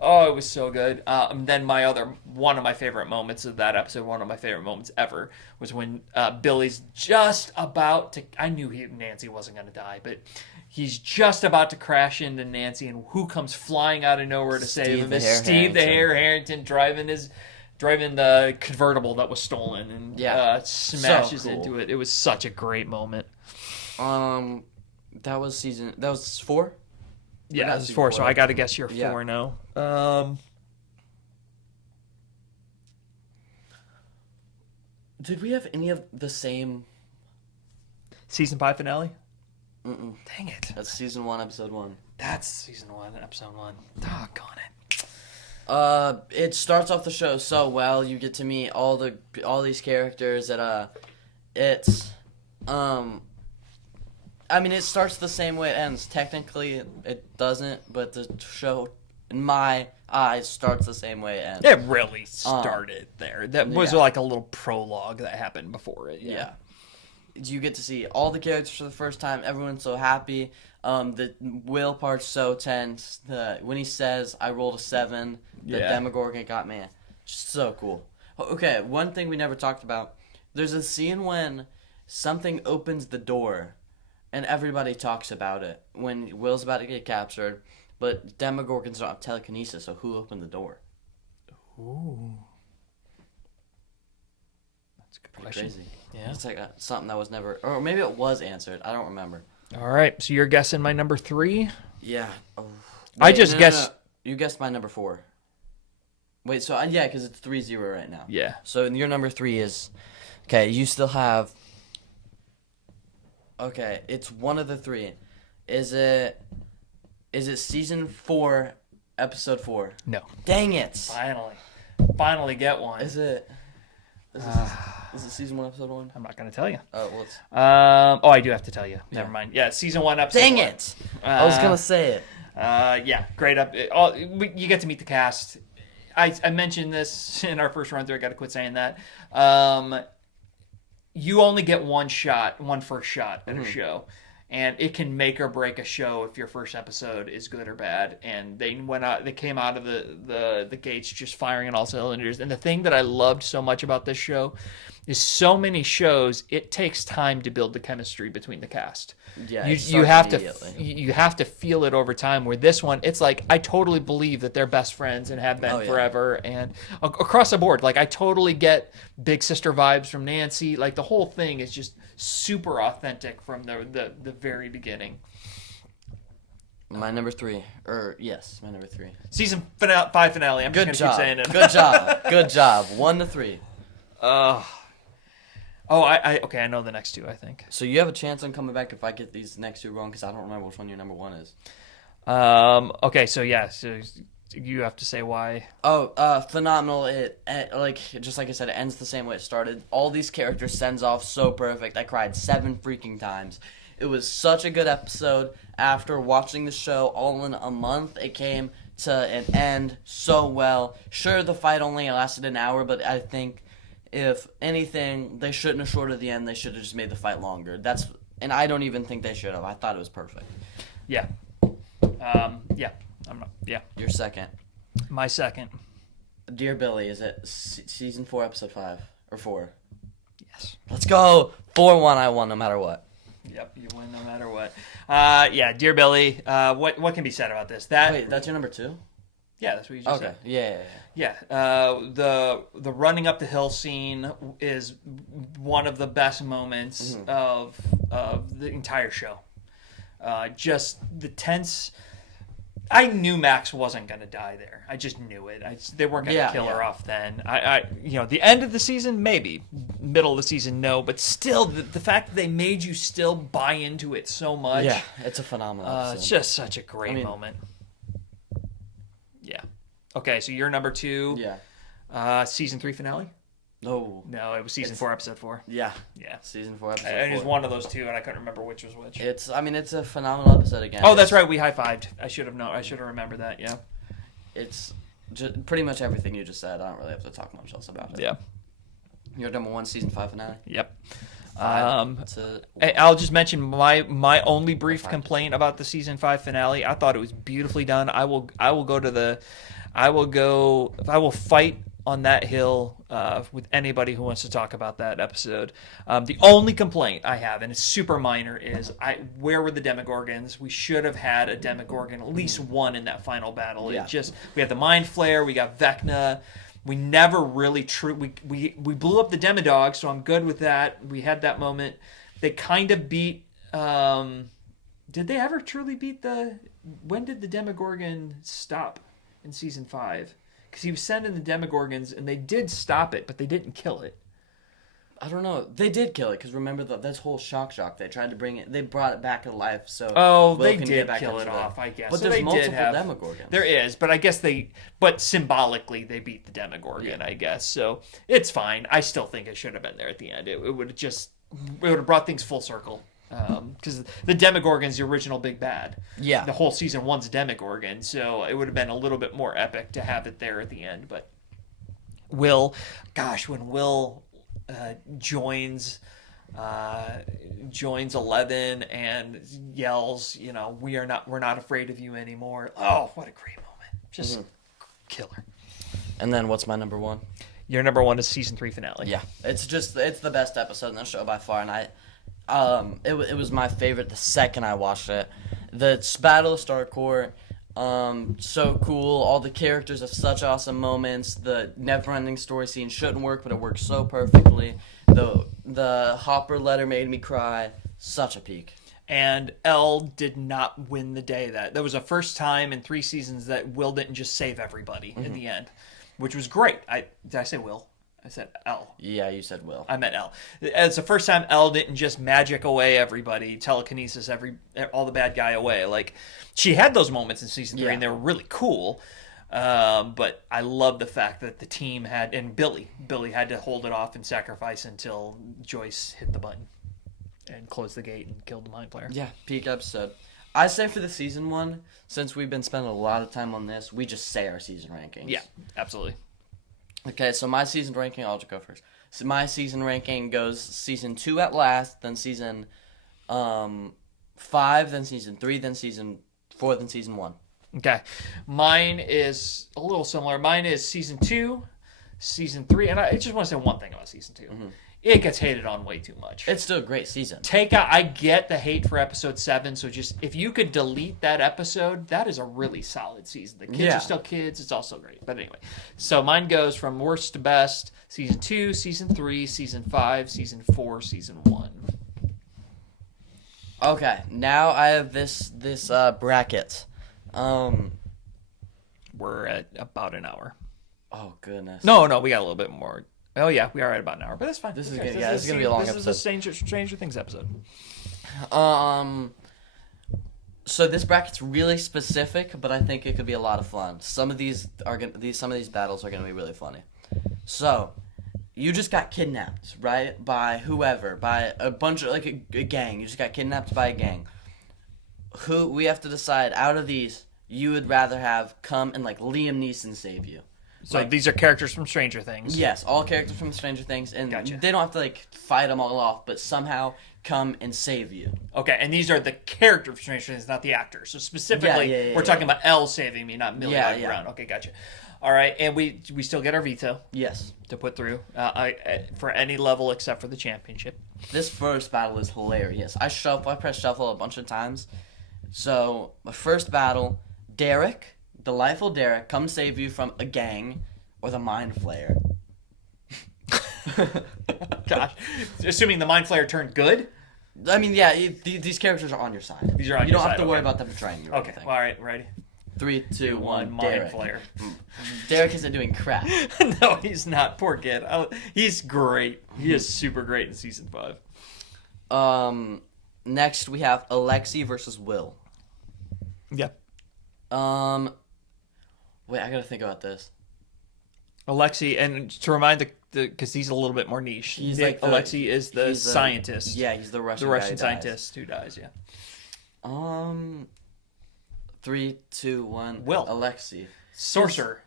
oh, it was so good. And then one of my favorite moments of that episode, one of my favorite moments ever, was when Billy's just about to, I knew Nancy wasn't going to die, but he's just about to crash into Nancy, and who comes flying out of nowhere to save him is Steve the Hare Harrington driving the convertible that was stolen, and smashes so cool. into it. It was such a great moment. That was 4? Yeah, Not this is season 4, so 4. I got to guess you're Yeah. 4 now. Did we have any of the same? Season 5 finale? Mm-mm. Dang it. That's season 1, episode 1. That's season 1, episode 1. Doggone it. It starts off the show so well. You get to meet all these characters that I mean, it starts the same way it ends. Technically, it doesn't, but the show, in my eyes, starts the same way it ends. It really started there. That was like a little prologue that happened before it. Yeah. You get to see all the characters for the first time. Everyone's so happy. The Will part's so tense. When he says, I rolled a 7, the Demogorgon got me. Just so cool. Okay, one thing we never talked about. There's a scene when something opens the door, and everybody talks about it. When Will's about to get captured, but Demogorgons don't have telekinesis, so who opened the door? Ooh. That's a good question. Crazy. Yeah. It's like something that was never, or maybe it was answered. I don't remember. All right, so you're guessing my number 3? Yeah. Oh. I just guessed. No. You guessed my number 4. Wait, so yeah, because it's 3-0 right now. Yeah. So your number 3 is, okay. You still have. Okay, it's one of the 3. Is it season 4, episode 4? No. Dang it! Finally get one. Is it? Is it season 1, episode 1? I'm not going to tell you. Oh well. It's, I do have to tell you. Never mind. Yeah, season 1, episode dang 1. it! I was gonna say it. Yeah, great up. You get to meet the cast. I mentioned this in our first run through. I got to quit saying that. You only get one first shot at a show, and it can make or break a show if your first episode is good or bad. And they came out of the gates just firing on all cylinders. And the thing that I loved so much about this show is so many shows, it takes time to build the chemistry between the cast. Yeah, you have to feel it over time. Where this one, it's like I totally believe that they're best friends and have been forever, and across the board, like I totally get big sister vibes from Nancy. Like the whole thing is just super authentic from the very beginning. My number 3, my number 3. Season 5 finale. I'm Good just gonna job. keep saying it. Good job. Good job. 1-3. Oh, okay, I know the next two, I think. So you have a chance on coming back if I get these next two wrong, because I don't remember which one your number one is. Okay, so yeah, so you have to say why. Oh, phenomenal! Like just like I said, it ends the same way it started. All these characters sends off so perfect. I cried 7 freaking times. It was such a good episode. After watching the show all in a month, it came to an end so well. Sure, the fight only lasted an hour, but I think if anything, they shouldn't have shortened the end. They should have just made the fight longer. And I don't even think they should have. I thought it was perfect. Yeah. Yeah. I'm not. Yeah. Your second. My second. Dear Billy, is it season 4, episode 5 or 4? Yes. Let's go. 4-1. I won no matter what. Yep, you win no matter what. Yeah, Dear Billy. What can be said about this? Wait, that's your number 2? Yeah, that's what you just Okay. said. Yeah. Yeah, the running up the hill scene is one of the best moments of the entire show. Just the tense. I knew Max wasn't going to die there. I just knew it. They weren't going to kill her off then. The end of the season, maybe. Middle of the season, no. But still, the fact that they made you still buy into it so much. Yeah, it's a phenomenal episode. It's just such a great moment. Yeah. Okay, so you're number 2. Yeah. Season 3 finale? No, it was season 4, episode 4. Yeah. Yeah. Season 4, episode 4. It was one of those two, and I couldn't remember which was which. It's a phenomenal episode again. Oh, that's right. We high-fived. I should have known. I should have remembered that. Yeah. It's just pretty much everything you just said. I don't really have to talk much else about it. Yeah. Your number 1 season 5 finale. Yep. Hey, I'll just mention my only brief complaint about the season 5 finale. I thought it was beautifully done. I will fight on that hill with anybody who wants to talk about that episode. The only complaint I have, and it's super minor, is where were the Demogorgons? We should have had a Demogorgon, at least one in that final battle. Yeah. We have the Mind Flayer, we got Vecna. We never really we blew up the Demodog, so I'm good with that. We had that moment. They kind of beat. Did they ever truly beat when did the Demogorgon stop in season 5? Because he was sending the Demogorgons, and they did stop it, but they didn't kill it. I don't know. They did kill it, because remember this whole shock. They tried to bring it. They brought it back to life. So Will they did kill it off, I guess. But so there's multiple Demogorgons. There is, but I guess but symbolically they beat the Demogorgon, I guess. So it's fine. I still think it should have been there at the end. It would have brought things full circle. Because the Demogorgon's the original big bad. Yeah. The whole season 1's Demogorgon, so it would have been a little bit more epic to have it there at the end. But when Will joins 11 and yells, we're not afraid of you anymore. Oh, what a great moment! Just killer. And then what's my number 1? Your number 1 is season 3 finale. Yeah, it's the best episode in the show by far, and it was my favorite the second I watched it. The Battle of Starcourt, so cool. All the characters have such awesome moments. The never-ending story scene shouldn't work, but it works so perfectly. The Hopper letter made me cry. Such a peak. And Elle did not win the day. That was the first time in 3 seasons that Will didn't just save everybody in the end, which was great. Did I say Will? I said Elle. Yeah, you said Will. I meant Elle. It's the first time Elle didn't just magic away everybody, telekinesis all the bad guy away. Like, she had those moments in season 3, and they were really cool. But I love the fact that the team and Billy had to hold it off and sacrifice until Joyce hit the button and closed the gate and killed the Mind Flayer. Yeah, peak episode. I say for the season 1, since we've been spending a lot of time on this, we just say our season rankings. Yeah, absolutely. Okay, so my season ranking, I'll just go first. So my season ranking goes season 2 at last, then season 5, then season 3, then season 4, then season 1. Okay. Mine is a little similar. Mine is season 2, season 3, and I just want to say one thing about season 2. It gets hated on way too much. It's still a great season. I get the hate for episode 7, so just if you could delete that episode, that is a really solid season. The kids are still kids. It's also great. But anyway, so mine goes from worst to best: season 2, season 3, season 5, season 4, season 1. Okay, now I have this bracket. We're at about an hour. Oh goodness. No, we got a little bit more. Oh yeah, we are at about an hour, but that's fine. This is Okay, gonna- yeah, this is gonna be a long This is a Stranger Things episode. So this bracket's really specific, but I think it could be a lot of fun. Some of these battles are gonna be really funny. So, you just got kidnapped, right? By whoever, by a bunch of like a gang. You just got kidnapped by a gang. Who we have to decide out of these you would rather have come and like Liam Neeson save you. So Like, these are characters from Stranger Things. yes, all characters from Stranger Things, and Gotcha. they don't have to like fight them all off, but somehow come and save you. Okay, and these are the character of Stranger Things, not the actors. So specifically, Yeah, we're talking about Elle saving me, not Millie Bobby Yeah. Brown. Okay, gotcha. All right, and we still get our veto Yes. to put through for any level except for the championship. This first battle is hilarious. I pressed shuffle a bunch of times. So, my first battle, Derek, delightful Derek, come save you from a gang or the Mind Flayer. Gosh, assuming the Mind Flayer turned good. I mean, yeah, these characters are on your side. These are on you your don't side, have to worry okay. about them betraying you or Okay, anything. all right, ready? 3, 2, 1, Mind Derek. Flayer. Derek isn't doing crap. No, he's not. Poor kid. He's great. He is super great in season 5. Next we have Alexi versus Will. Yeah. Wait, I gotta think about this. Alexi, and to remind the because he's a little bit more niche. He's like the- Alexi is the he's scientist. Yeah, he's the Russian. The guy Russian who dies. scientist who dies. Yeah. 3, 2, 1. Will. Alexi. Sorcerer.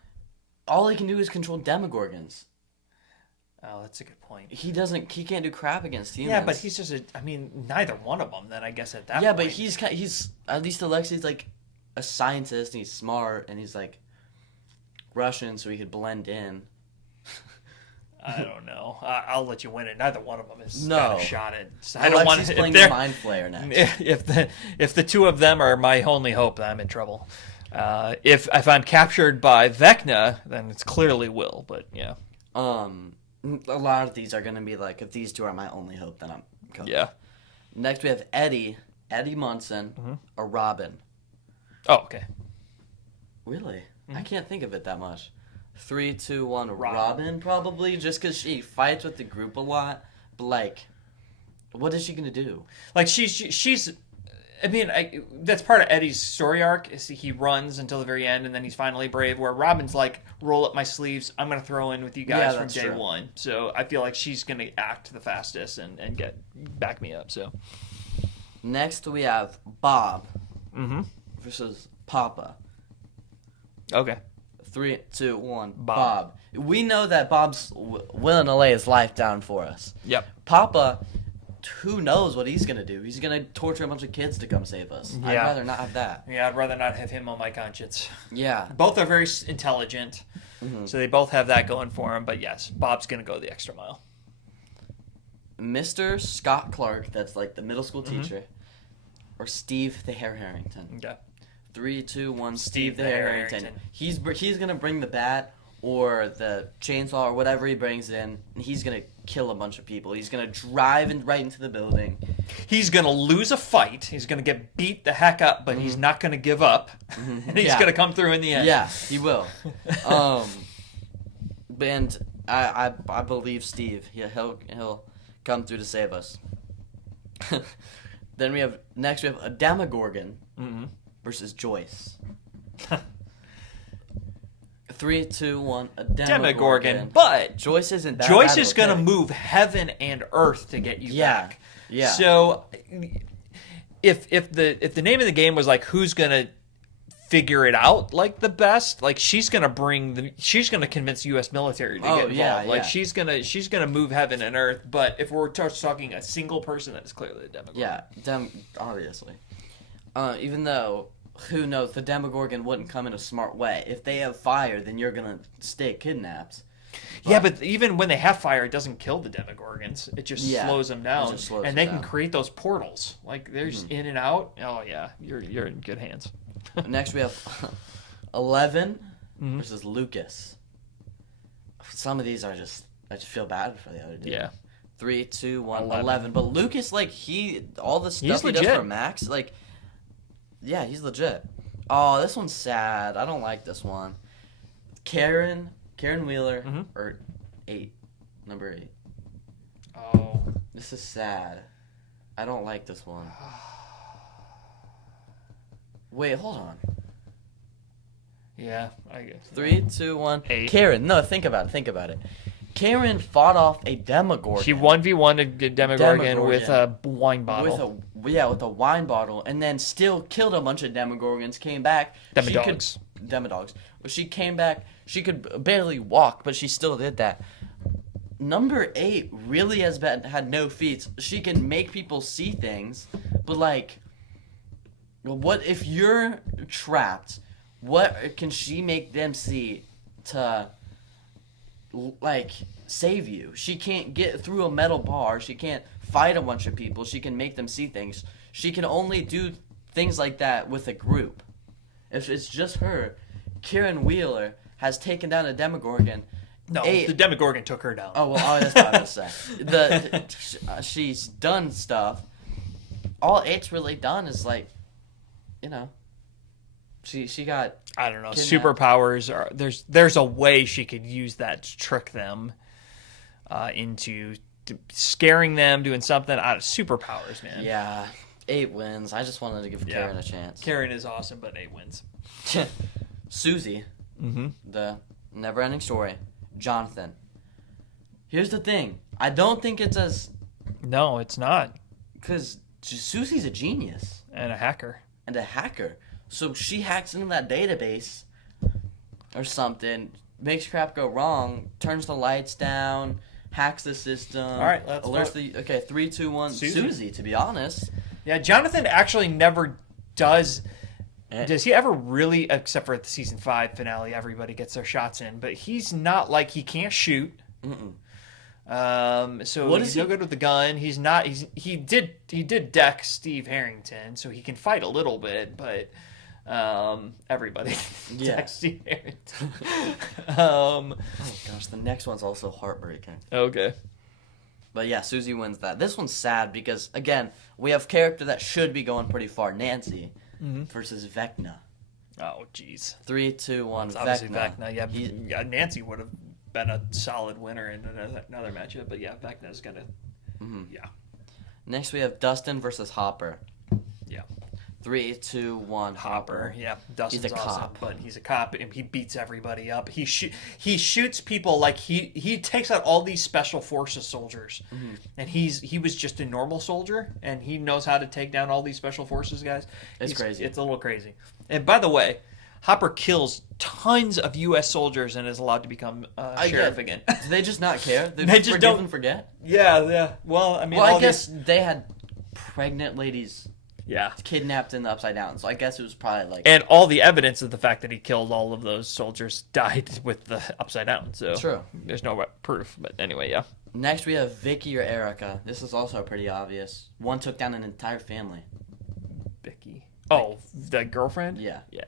All he can do is control Demogorgons. Oh, that's a good point. He can't do crap against humans. Yeah, but he's just neither one of them. Then I guess at that. Yeah, point. but he's at least Alexi's like a scientist. And he's smart and he's like Russian, so he could blend in. I don't know. I'll let you win it. Neither one of them is No. got a shot at. I don't want Alexi's to. playing the Mind Flayer next. If the two of them are my only hope, then I'm in trouble. If I'm captured by Vecna, then it's clearly Will. But yeah. A lot of these are gonna be like, if these two are my only hope, then I'm going. Yeah. Next we have Eddie Munson, or Robin. Oh, okay. Really? I can't think of it that much. 3, 2, 1. Robin probably, just because she fights with the group a lot. But like, what is she gonna do? Like she's. I mean, that's part of Eddie's story arc. Is he runs until the very end, and then he's finally brave. Where Robin's like, roll up my sleeves. I'm gonna throw in with you guys from that's day true. one. So I feel like she's gonna act the fastest and back me up. So. Next we have Bob Mm-hmm. versus Papa. Okay. 3, 2, 1. Bob. Bob. We know that Bob's willing to lay his life down for us. Yep. Papa, who knows what he's gonna do? He's gonna torture a bunch of kids to come save us. I'd Yeah. rather not have that. Yeah, I'd rather not have him on my conscience. Yeah. Both are very intelligent, so they both have that going for them. But yes, Bob's gonna go the extra mile. Mr. Scott Clark, that's like the middle school teacher, or Steve the Hare Harrington. Okay. 3, 2, 1. Steve Steve the the Hare Harrington. Harrington. He's gonna bring the bat or the chainsaw or whatever he brings in, and he's gonna kill a bunch of people. He's gonna drive right into the building. He's gonna lose a fight. He's gonna get beat the heck up, but he's not gonna give up, and he's Yeah. gonna come through in the end. Yeah, he will. And I believe Steve. He'll come through to save us. Then we have a Demogorgon versus Joyce. 3, 2, 1. A Demogorgon, but Joyce isn't that Joyce bad is of a gonna pick. move heaven and earth to get you Yeah. back. Yeah. So, if the name of the game was like who's gonna figure it out like the best, like she's gonna convince U.S. military to get involved. yeah, Like yeah. she's gonna move heaven and earth. But if we're talking a single person, that is clearly the Demogorgon. Yeah, obviously. Even though, who knows, the Demogorgon wouldn't come in a smart way. If they have fire, then you're gonna stay kidnapped. Yeah, but even when they have fire, it doesn't kill the Demogorgons. It just Yeah, slows them down, it just slows and them they can down. create those portals. Like they're just in and out. Oh yeah, you're in good hands. Next we have 11 versus Lucas. Some of these are just, I just feel bad for the other dude. Yeah. 3, 2, 1, 11. 11. But Lucas, like, all the stuff he does legit. for Max, like, yeah, he's legit. Oh, this one's sad. I don't like this one. Karen Wheeler, or 8. Number 8. Oh. This is sad. I don't like this one. Wait, hold on. Yeah, I guess. 3, 2, 1. 8. Karen, no, think about it. Karen fought off a Demogorgon. She 1v1 a Demogorgon with a wine bottle. With a wine bottle, and then still killed a bunch of Demogorgons. Came back. Demodogs. Demodogs. She came back. She could barely walk, but she still did that. Number 8 really had no feats. She can make people see things, but like, what if you're trapped? What can she make them see to, like, save you? She can't get through a metal bar. She can't fight a bunch of people. She can make them see things. She can only do things like that with a group. If it's just her, Karen Wheeler has taken down a Demogorgon. No, the Demogorgon took her down. Oh, well, that's what I was saying. She's done stuff. All 8's really done is, like, you know, she got... I don't know. kidnapped. Superpowers are there's a way she could use that to trick them into scaring them, doing something out of superpowers, man. Yeah, 8 wins. I just wanted to give Karen a chance. Karen is awesome, but 8 wins. Susie, Mm-hmm. the never-ending story. Jonathan. Here's the thing. I don't think it's as... No, it's not. Because Susie's a genius. And a hacker. And a hacker. So she hacks into that database or something, makes crap go wrong, turns the lights down, hacks the system. All right, let's alerts vote. the... Okay, 3, 2, 1. Susie, to be honest. Yeah, Jonathan actually never does... Eh. Does he ever really, except for the season 5 finale, everybody gets their shots in, but he's not like he can't shoot. So What he's is no he- good with the gun. He's not. He did deck Steve Harrington, so he can fight a little bit, but everybody Yeah. decks Steve Harrington. Oh gosh, the next one's also heartbreaking. Okay. But yeah, Susie wins that. This one's sad because, again, we have character that should be going pretty far. Nancy versus Vecna. Oh, jeez. 3, 2, 1. It's obviously Vecna. Vecna. Yeah, Nancy would have been a solid winner in another matchup, but yeah, Vecna's gonna. Yeah. Next we have Dustin versus Hopper. Yeah. 3, 2, 1. Hopper. Yeah, Dustin's He's a awesome, cop. but he's a cop and he beats everybody up. He shoots people like he takes out all these special forces soldiers, and he was just a normal soldier, and he knows how to take down all these special forces guys. It's crazy. It's a little crazy. And by the way, Hopper kills tons of U.S. soldiers and is allowed to become sheriff again. Do they just not care? They just forgive don't- and forget? Yeah. Well, I mean, Well, I all guess these- they had pregnant ladies yeah. kidnapped in the Upside Down, so I guess it was probably like... And all the evidence of the fact that he killed all of those soldiers died with the Upside Down. So True. There's no proof. But anyway, yeah. Next we have Vicky or Erica. This is also pretty obvious. One took down an entire family. Vicky. Oh, the girlfriend? Yeah. Yeah.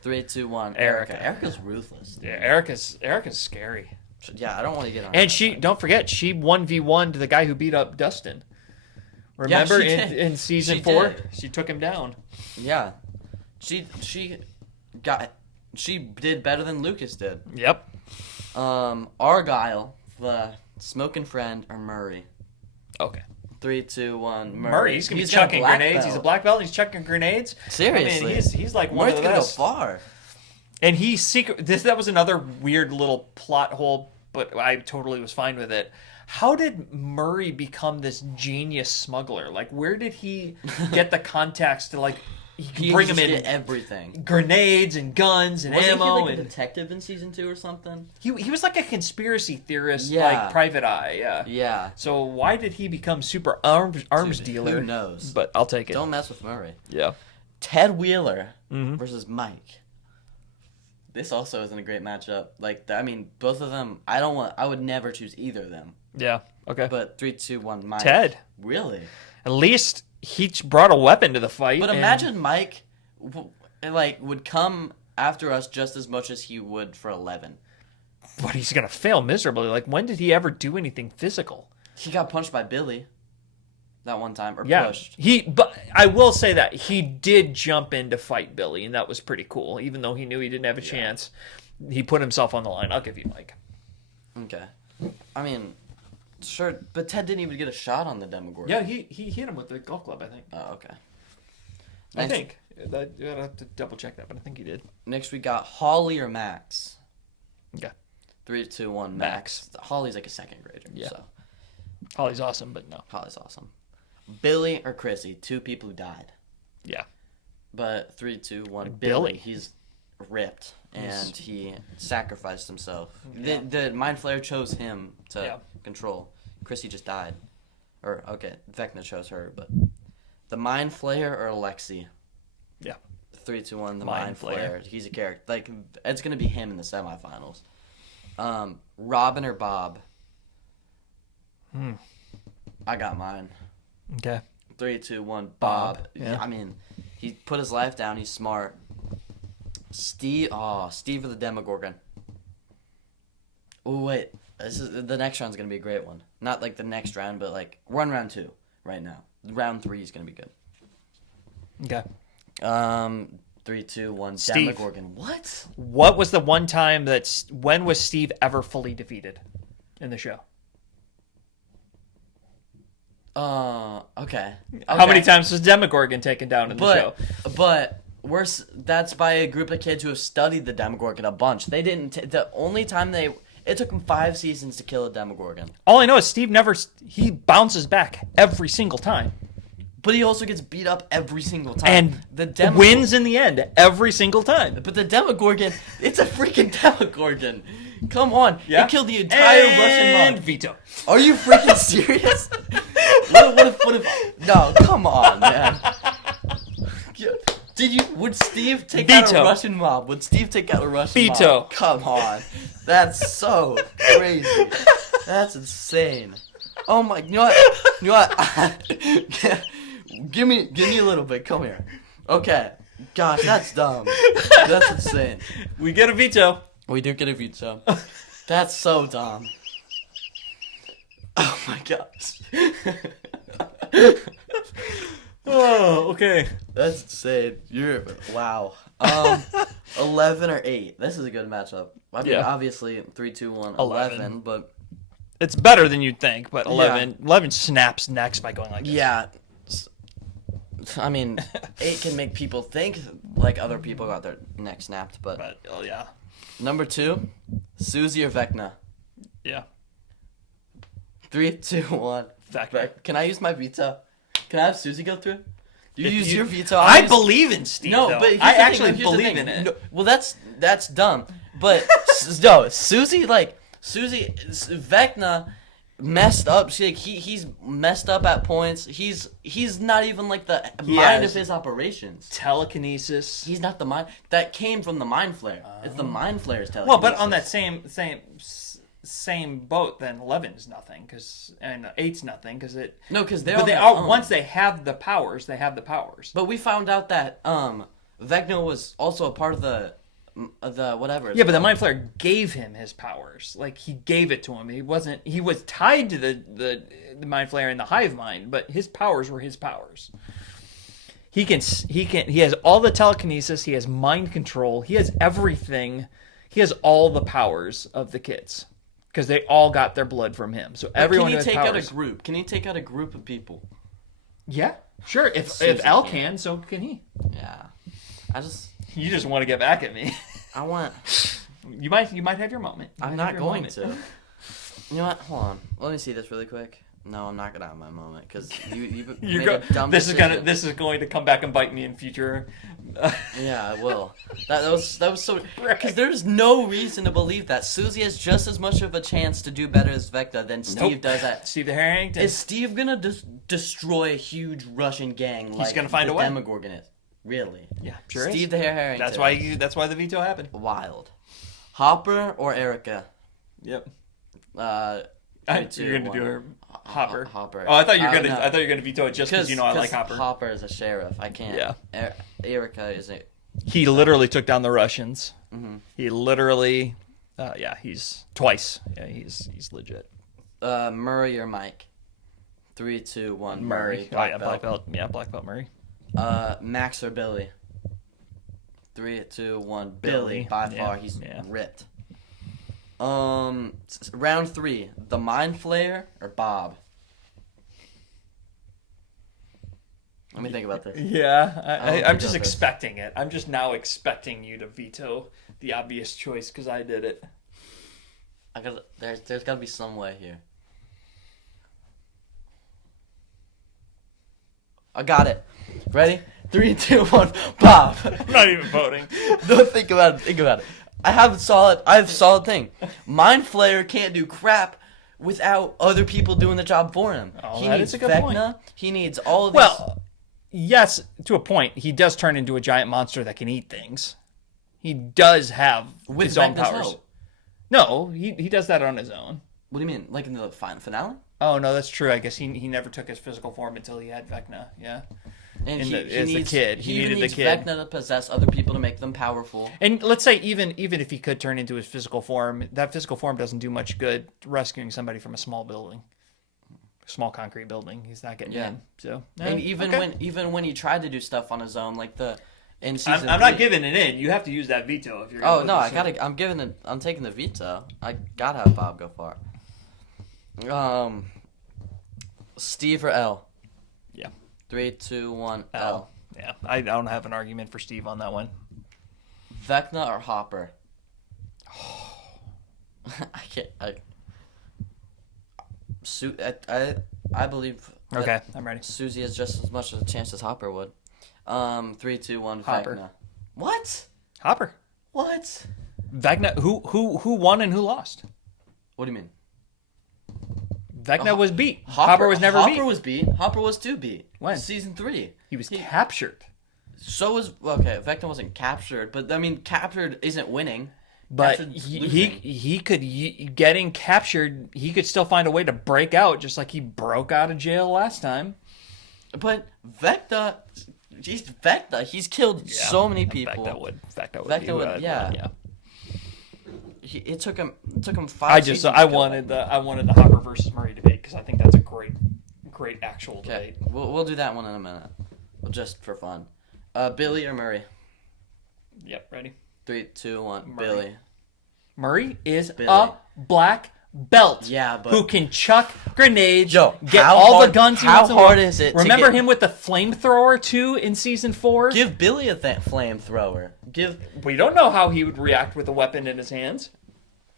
3, 2, 1. Erica. Erica's ruthless. Yeah, Erica's scary. Yeah, I don't want to get on And her. don't forget, she 1v1 to the guy who beat up Dustin. Remember she did. in season She 4? did. She took him down. Yeah. She did better than Lucas did. Yep. Argyle, the smoking friend, or Murray. Okay. 3, 2, 1. Murray, he's going to be got a chucking black grenades. belt. He's a black belt. He's chucking grenades. Seriously. I mean, he's like one Murray's of the gonna best. go far. And he that was another weird little plot hole, but I totally was fine with it. How did Murray become this genius smuggler? Like, where did he get the contacts to He bring just him did in everything. grenades and guns and Wasn't ammo? he like a And detective in season 2 or something? he was like a conspiracy theorist, Yeah. like Private Eye. Yeah. Yeah. So why did he become super arms Dude, dealer? who knows? But I'll take it. Don't mess with Murray. Yeah. Ted Wheeler Mhm. versus Mike. This also isn't a great matchup. I mean, both of them. I would never choose either of them. Yeah. Okay. But 3, 2, 1. Mike. Ted. Really? At least he brought a weapon to the fight. But and- imagine Mike, would come after us just as much as he would for 11. But he's gonna fail miserably. Like, when did he ever do anything physical? He got punched by Billy. That one time, or Yeah, pushed. but I will say that he did jump in to fight Billy, and that was pretty cool. Even though he knew he didn't have a chance, he put himself on the line. I'll give you Mike. Okay. I mean, Sure, but Ted didn't even get a shot on the Demogorgon. Yeah, he hit him with the golf club, I think. Oh, okay. I think. I'd have to double check that, but I think he did. Next we got Holly or Max. Okay. 3, 2, 1, Max. Holly's like a second grader. Yeah. So Holly's awesome, but no. Holly's awesome. Billy or Chrissy, 2 people who died. Yeah. But 3, 2, 1, Billy. He's ripped and he sacrificed himself. Yeah. The Mind Flayer chose him to Yeah. control. Chrissy just died. Or okay, Vecna chose her, but the Mind Flayer or Alexi. Yeah. 3, 2, 1, the Mind Mind Flayer. Flayer. He's a character. Like it's gonna be him in the semifinals. Robin or Bob. I got mine. Okay. 3, 2, 1, Bob. Bob. Yeah. I mean, he put his life down. He's smart. Steve or the Demogorgon. Oh wait, the next round's gonna be a great one. Not like the next round, but like we're on round 2 right now. Round 3 is gonna be good. Okay. 3, 2, 1, Steve. Demogorgon. What? What was the one time when was Steve ever fully defeated in the show? Okay. How many times was Demogorgon taken down in the show? But that's by a group of kids who have studied the Demogorgon a bunch. They didn't. The only time it took them 5 seasons to kill a Demogorgon. All I know is Steve he bounces back every single time. But he also gets beat up every single time. And the wins in the end every single time. But the Demogorgon, it's a freaking Demogorgon. Come on. Yeah. It killed the entire Russian And mob. veto. Are you freaking serious? what if, no, come on, man. Would Steve take out a Veto. Russian mob? Would Steve take out a Russian Veto. mob? Come on. That's so crazy. That's insane. Oh my, you know what? Give me a little bit. Come here. Okay. Gosh, that's dumb. That's insane. We get a veto. We do get a veto. That's so dumb. Oh my gosh. Oh, okay. That's insane. Wow. 11 or 8. This is a good matchup. I mean, Yeah. obviously 3, 2, 1, 11, but It's better than you'd think, but 11 snaps necks by going like this. yeah. I mean, 8 can make people think like other people got their neck snapped, but yeah. number 2, Susie or Vecna. Yeah. 3, 2, 1. Vecna. Can I use my veto? Can I have Susie go through? You If use you- your veto. I use- believe in Steve. No, though. but here's I the thing, actually here's the believe thing. in it. No, well, that's dumb. But no, Susie Vecna messed up. He's messed up at points. He's not even like the mind of his operations. Telekinesis. He's not the mind that came from the Mind Flayer. It's the Mind Flayer's telekinesis. Well, but on that same boat, then 11's nothing, and 8's nothing, because it. No, because they're But on they their are own. once they have the powers, they have the powers. But we found out that Vecna was also a part of the whatever. it's Yeah, but the called. Mind Flayer gave him his powers. Like, he gave it to him. He was tied to the Mind Flayer in the hive mind, but his powers were his powers. He has all the telekinesis, he has mind control, he has everything. He has all the powers of the kids. Because they all got their blood from him. So everyone Can has he take out powers. a group? Can he take out a group of people? Yeah, sure. If Susie Al can. can, so can he. Yeah. You just want to get back at me. I want. You might have your moment. You I'm might have not your going moment. to. You know what? Hold on. Let me see this really quick. No, I'm not gonna have my moment because you made a dumb This decision. is going to come back and bite me in future. Yeah, I will. That was so because there's no reason to believe that Susie has just as much of a chance to do better as Vecna than Steve Nope. does at. Steve the Harrington. Is Steve gonna destroy a huge Russian gang? Like gonna find the a way. Demogorgon is. Really? Yeah, sure Steve is. the Harrington. That's why the veto happened. Wild. Hopper or Erica? Yep. Three, two, You're gonna one. do her Hopper. Hopper. Oh, I thought you were no. gonna veto it just because you know I like Hopper. Hopper is a sheriff. I can't. Yeah. Erica is a. He literally took down the Russians. Mm-hmm. He literally, he's twice. Yeah, he's legit. Murray or Mike? 3, 2, 1. Murray. Black belt. Yeah, black belt Murray. Max or Billy? 3, 2, 1. Billy. By Yeah, far, he's yeah. ripped. Round 3, the Mind Flayer or Bob? Let me think about this. Yeah, I don't I'm think just of this. expecting it. I'm just now expecting you to veto the obvious choice because I did it. There's gotta be some way here. I got it. Ready? 3, 2, 1, Bob. I'm not even voting. No, think about it. Think about it. I have a solid thing. Mind Flayer can't do crap without other people doing the job for him. Oh, He that needs is a good Vecna. point. He needs all of these. Well, yes, to a point. He does turn into a giant monster that can eat things. He does have with his own Vecna's powers. help. No, he does that on his own. What do you mean? Like in the finale? Oh no, that's true. I guess he never took his physical form until he had Vecna. Yeah, And as he a needs, kid. He even needed the needs kid. Vecna to possess other people to make them powerful. and let's say even if he could turn into his physical form, that physical form doesn't do much good rescuing somebody from a small building, small concrete building. He's not getting Yeah. in. So And okay. even when he tried to do stuff on his own, like in season I'm not 3 giving it in. You have to use that veto if you're. Oh gonna no, put this in. I'm taking the veto. I gotta have Bob go far. Steve or L? Yeah. 3, 2, 1, L. L. Yeah, I don't have an argument for Steve on that one. Vecna or Hopper? I believe that Okay, I'm ready. Susie has just as much of a chance as Hopper would. 3, 2, 1, Hopper. Vecna. What? Hopper. What? Vecna. Who won and who lost? What do you mean? Vecna was beat. Hopper was never Hopper beat. was beat. Hopper was 2 beat. When? Season 3. He was captured. So was okay. Vecna wasn't captured, but I mean, captured isn't winning. But Captured's he losing. could getting captured. He could still find a way to break out, just like he broke out of jail last time. But Vecna, he's killed so many people. Vecna would Vecna be would, who I'd yeah. want, yeah. It took him 5 I seasons. I wanted the Hopper versus Murray debate because I think that's a great actual Okay, debate. we'll do that one in a minute, just for fun. Billy or Murray? Yep, ready. 3, 2, 1. Murray. Billy. Murray is Billy. a black belt. Yeah, but who can chuck grenades, Joe, get how all hard- the guns he how wants. hard is it to Remember get- him with the flamethrower too in season 4? give Billy a flamethrower. We don't know how he would react with a weapon in his hands.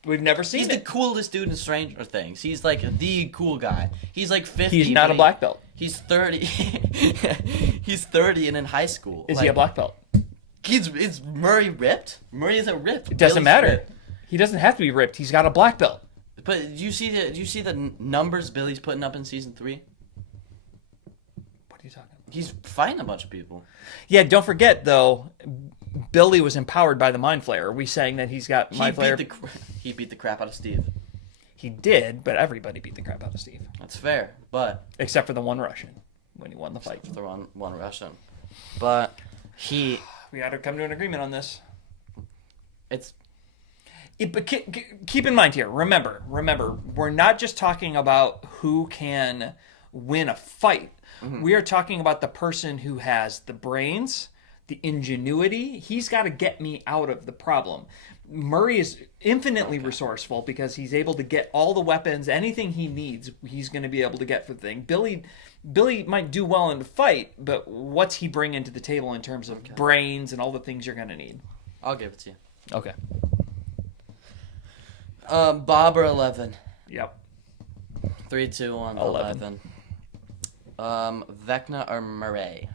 We've never seen He's it. the coolest dude in Stranger Things. He's like the cool guy. He's like 50. He's not but a black belt. He's 30. He's 30 and in high school. Is he a black belt? Is Murray ripped? Murray isn't ripped. It doesn't Billy's matter. ripped. He doesn't have to be ripped. He's got a black belt. But do you see the numbers Billy's putting up in season 3? What are you talking about? He's fighting a bunch of people. Yeah, don't forget though, Billy was empowered by the Mind Flayer. Are we saying that he's got Mind Flayer? He beat the crap out of Steve. He did, but everybody beat the crap out of Steve, That's fair, but except for the one Russian when he won the fight. the one Russian. But he, We got to come to an agreement on this. it's But keep in mind here, remember, we're not just talking about who can win a fight. We are talking about the person who has the brains, the ingenuity. He's got to get me out of the problem. Murray is infinitely resourceful because he's able to get all the weapons, anything he needs, he's going to be able to get for the thing. Billy might do well in the fight, but what's he bringing to the table in terms of brains and all the things you're going to need? I'll give it to you. Okay. Bob or 11? Yep. 3, 2, 1. 11. 11. Vecna or Murray?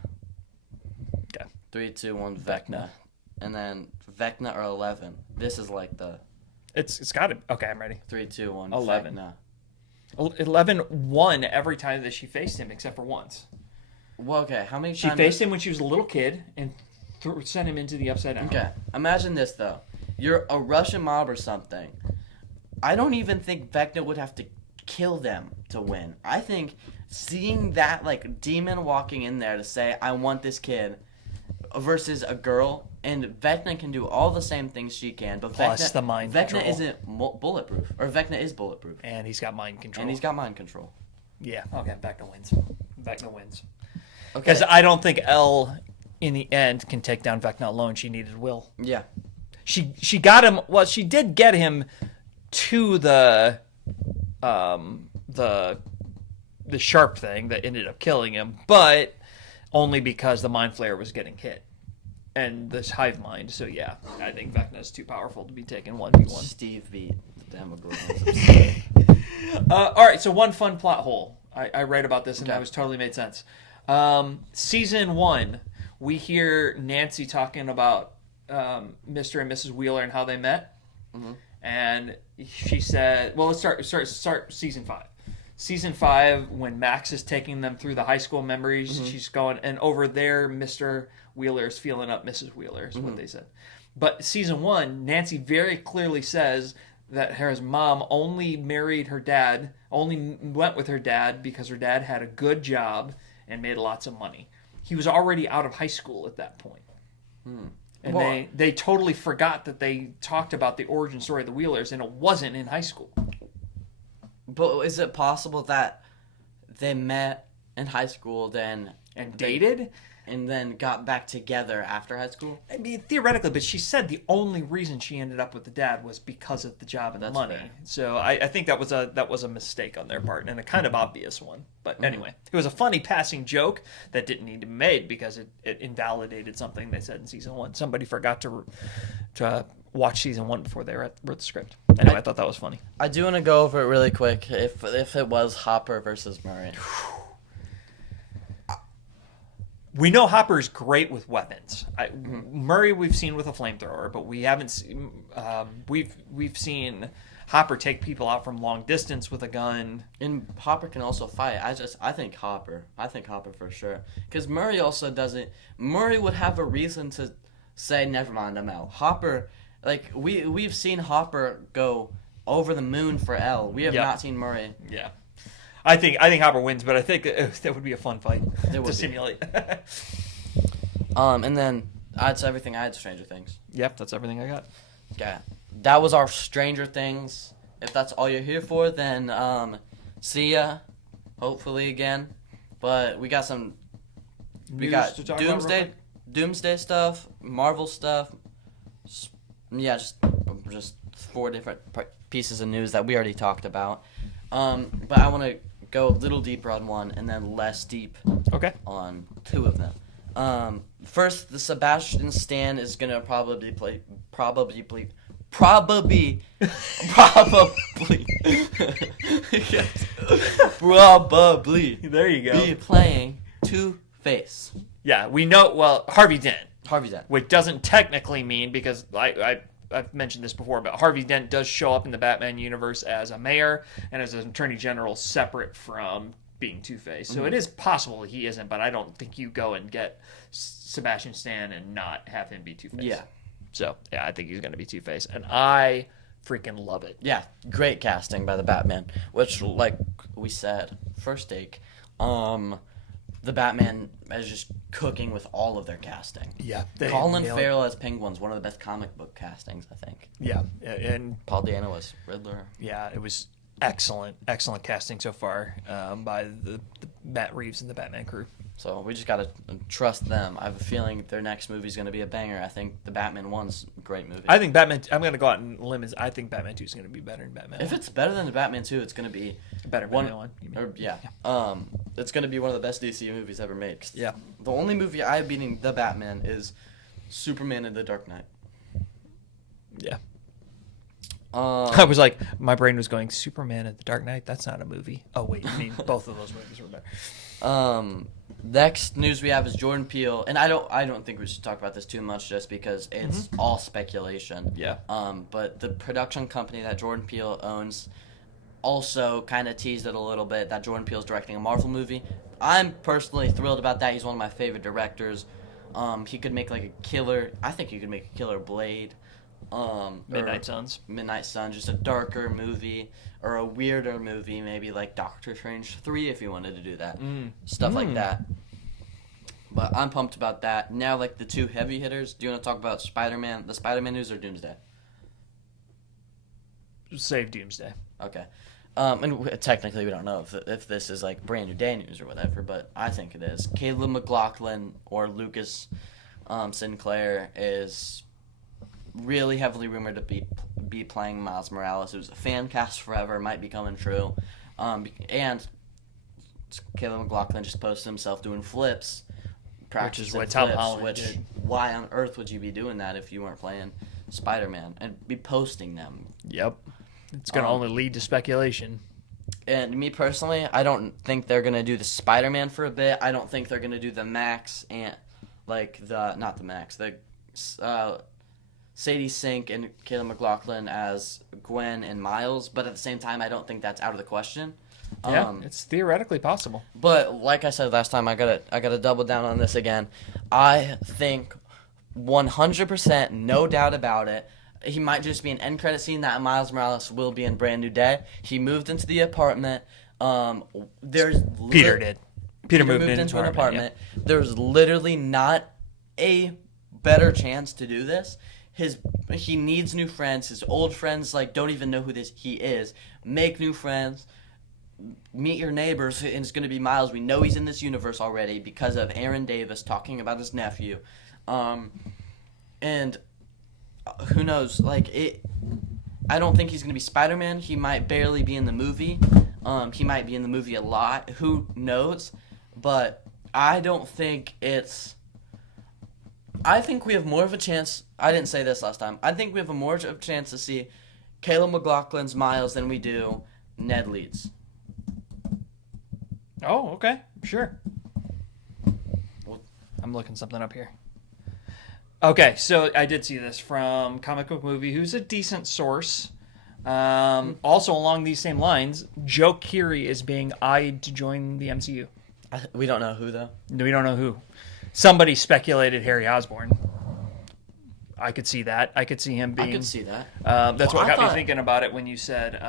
Okay. 3, 2, 1. Vecna. Vecna. And then Vecna or 11. This is like the It's got to. Okay, I'm ready. 3, 2, 1. 11. Vecna. 11 won every time that she faced him, except for once. Well, okay. How many She times? faced him when she was a little kid and sent him into the upside down. Okay. Imagine this though. You're a Russian mob or something. I don't even think Vecna would have to kill them to win. I think seeing that like demon walking in there to say I want this kid versus a girl, and Vecna can do all the same things she can, but Plus the mind Vecna control. isn't bulletproof, or Vecna is bulletproof, And he's got mind control. and he's got mind control. Yeah, okay, Vecna wins. Vecna wins. Okay. Because I don't think Elle, in the end, can take down Vecna alone. She needed Will. Yeah. She got him. Well, she did get him to the the sharp thing that ended up killing him, but only because the mind flayer was getting hit and this hive mind. So yeah, I think Vecna's too powerful to be taken 1v1. Steve beat the Demogorgons. All right, so one fun plot hole. I read about this and Okay. that was totally made sense. Season 1, we hear Nancy talking about Mr. and Mrs. Wheeler and how they met. Mm-hmm. And she said, well, let's start season 5. Season 5, when Max is taking them through the high school memories, she's going, and over there, Mr. Wheeler is feeling up Mrs. Wheeler, is what they said. But season 1, Nancy very clearly says that her mom only married her dad, only went with her dad because her dad had a good job and made lots of money. He was already out of high school at that point. And Well- they totally forgot that they talked about the origin story of the Wheelers, and it wasn't in high school. But is it possible that they met in high school then And dated? and then got back together after high school? I mean, theoretically, but she said the only reason she ended up with the dad was because of the job and the That's money. fair. So I think that was a mistake on their part, and a kind of obvious one. But anyway, it was a funny passing joke that didn't need to be made because it invalidated something they said in season 1. Somebody forgot to watch season 1 before they wrote the script. Anyway, I thought that was funny. I do want to go over it really quick. If it was Hopper versus Murray, We know Hopper's great with weapons. Murray we've seen with a flamethrower, but we haven't seen. We've seen Hopper take people out from long distance with a gun. and Hopper can also fight. I think Hopper. I think Hopper for sure. Because Murray also doesn't. Murray would have a reason to say, "Never mind, I'm out." Hopper, like we've seen Hopper go over the moon for L. We have Yep. not seen Murray. Yeah, I think Hopper wins, but I think that would be a fun fight It would to be. simulate. And then that's everything I had. Stranger Things. Yep, that's everything I got. Yeah, that was our Stranger Things. If that's all you're here for, then see ya. Hopefully again. But we got some. We News got to talk about real quick? Doomsday stuff, Marvel stuff. Yeah, just 4 different pieces of news that we already talked about. But I want to go a little deeper on one and then less deep Okay. on 2 of them. First, the Sebastian Stan is gonna probably There you go. be playing Two-Face. Yeah, we know. Well, Harvey Dent, Harvey Dent. which doesn't technically mean, because I've mentioned this before, but Harvey Dent does show up in the Batman universe as a mayor and as an attorney general separate from being Two-Face. So it is possible he isn't, but I don't think you go and get Sebastian Stan and not have him be Two-Face. Yeah. So, yeah, I think he's going to be Two-Face. And I freaking love it. Yeah, great casting by the Batman. Which, like we said, first take, the Batman is just cooking with all of their casting. Yeah. Colin Farrell as Penguin's one of the best comic book castings, I think. Yeah. And Paul Dano as Riddler. yeah, it was excellent casting so far by the Matt Reeves and the Batman crew. So we just gotta trust them. I have a feeling their next movie's gonna be a banger. I think the Batman 1's a great movie. I think Batman. I'm going to go out and limit. I think Batman 2 is going to be better than Batman. If it's better than the Batman 2, it's gonna be better than one. Batman 1. you mean. Or, yeah. It's gonna be one of the best DC movies ever made. 'Cause Yeah. The only movie I have beating the Batman is Superman and the Dark Knight. Yeah. I was like, my brain was going, Superman and the Dark Knight. That's not a movie. Oh wait, I mean both of those movies were better. Next news we have is Jordan Peele, and I don't think we should talk about this too much just because it's all speculation. Yeah. But the production company that Jordan Peele owns also kind of teased it a little bit that Jordan Peele's directing a Marvel movie. I'm personally thrilled about that. He's one of my favorite directors. He could make like a killer. I think he could make a killer Blade. Midnight Suns. Midnight Sun, just a darker movie or a weirder movie, maybe like Doctor Strange 3 if you wanted to do that. Stuff like that. But I'm pumped about that. Now, like the 2 heavy hitters, do you want to talk about Spider-Man, the Spider-Man news, or Doomsday? Save Doomsday. Okay. Technically we don't know if this is like brand new day news or whatever, but I think it is. Caleb McLaughlin or Lucas Sinclair is really heavily rumored to be playing Miles Morales. It was a fan cast forever, might be coming true. And Caleb McLaughlin just posted himself doing flips, practicing what Tom flips, Holland which did. why on earth would you be doing that if you weren't playing Spider-Man and be posting them? Yep. It's going to only lead to speculation. And me personally, I don't think they're gonna do the Spider-Man for a bit. I don't think they're gonna do the Max and Sadie Sink and Caleb McLaughlin as Gwen and Miles. But at the same time, I don't think that's out of the question. Yeah, it's theoretically possible. But like I said last time, I gotta double down on this again. I think 100%, no doubt about it. He might just be an end credit scene that Miles Morales will be in Brand New Day. He moved into the apartment. Peter did. Peter moved into an apartment. Yeah. There's literally not a better chance to do this. He needs new friends. His old friends don't even know who he is. Make new friends. Meet your neighbors, and it's going to be Miles. We know he's in this universe already because of Aaron Davis talking about his nephew. And who knows? I don't think he's going to be Spider-Man. He might barely be in the movie. He might be in the movie a lot. Who knows? But I don't think it's... I think we have more of a chance... I didn't say this last time. I think we have more of a chance to see Caleb McLaughlin's Miles than we do Ned Leeds. Oh, okay. Sure. I'm looking something up here. Okay, so I did see this from Comic Book Movie, who's a decent source. Also, along these same lines, Joe Keery is being eyed to join the MCU. We don't know who, though. We don't know who. Somebody speculated Harry Osborn. I could see that. I could see him being... I could see that. That's what got me thinking about it when you said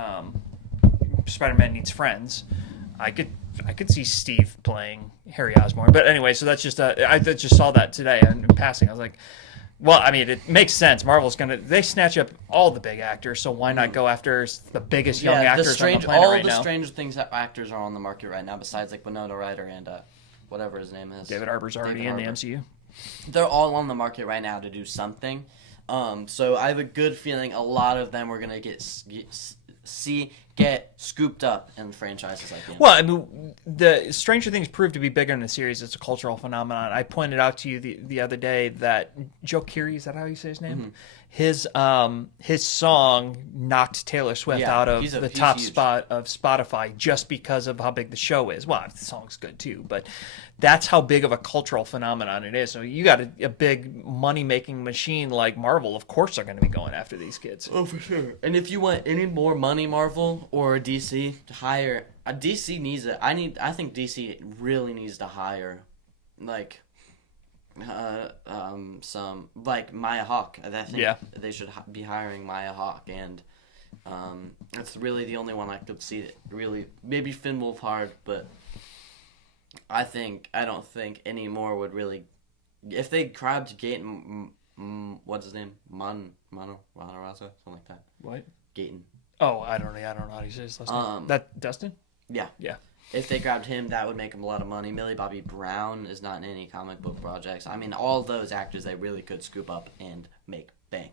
Spider-Man needs friends. I could see Steve playing Harry Osborn. But anyway, so that's just... I just saw that today in passing. I was like... Well, I mean, it makes sense. Marvel's they snatch up all the big actors, so why not go after the biggest young actors on the planet right now? All the Stranger Things actors are on the market right now, besides Winona Ryder and whatever his name is. David Harbour's already in the MCU. They're all on the market right now to do something. So I have a good feeling a lot of them we're gonna get scooped up in franchises like that. Well, I mean, the Stranger Things proved to be bigger than a series. It's a cultural phenomenon. I pointed out to you the other day that Joe Keery, is that how you say his name? Mm-hmm. His song knocked Taylor Swift out of the top spot of Spotify just because of how big the show is. Well, the song's good too, but that's how big of a cultural phenomenon it is. So you got a big money-making machine like Marvel. Of course they're going to be going after these kids. Oh, for sure. And if you want any more money, Marvel or DC, to hire... DC needs it. I think DC really needs to hire, some... Maya Hawke. I think they should be hiring Maya Hawke. And that's really the only one I could see that really... Maybe Finn Wolfhard, but... I don't think any more would really... If they grabbed Gaten... what's his name? Monoraza? Something like that. What? Gaten. Oh, I don't know how to say his last name. That Dustin? Yeah. Yeah. If they grabbed him, that would make him a lot of money. Millie Bobby Brown is not in any comic book projects. I mean, all those actors they really could scoop up and make bank.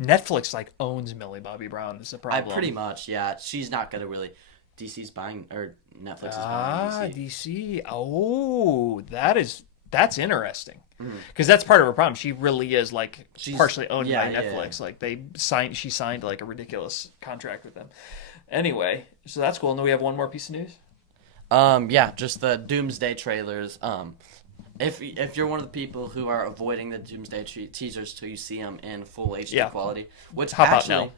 Netflix owns Millie Bobby Brown. Is the problem? Pretty much, yeah. She's not gonna really... DC's buying, or Netflix is buying DC. Oh, that's interesting. Because that's part of her problem. She really is she's partially owned by Netflix. Yeah. She signed a ridiculous contract with them. Anyway, so that's cool. And then we have one more piece of news. Just the Doomsday trailers. If you're one of the people who are avoiding the Doomsday teasers till you see them in full HD quality, which actually.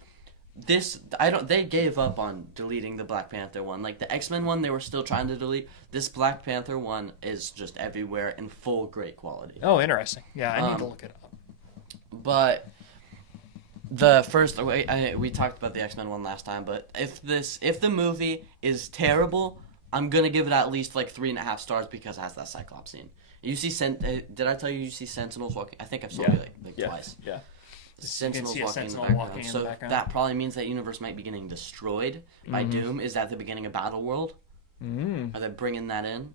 They gave up on deleting the Black Panther one. The X-Men one, they were still trying to delete. This Black Panther one is just everywhere in full great quality. Oh, interesting. Yeah, I need to look it up. But the first, we talked about the X-Men one last time, but if the movie is terrible, I'm going to give it at least 3.5 stars because it has that Cyclops scene. You see, did I tell you see Sentinels walking? I think I've told you twice. Yeah. The Sentinels walking in the background. So that probably means that universe might be getting destroyed by Doom. Is that the beginning of Battleworld? Are they bringing that in?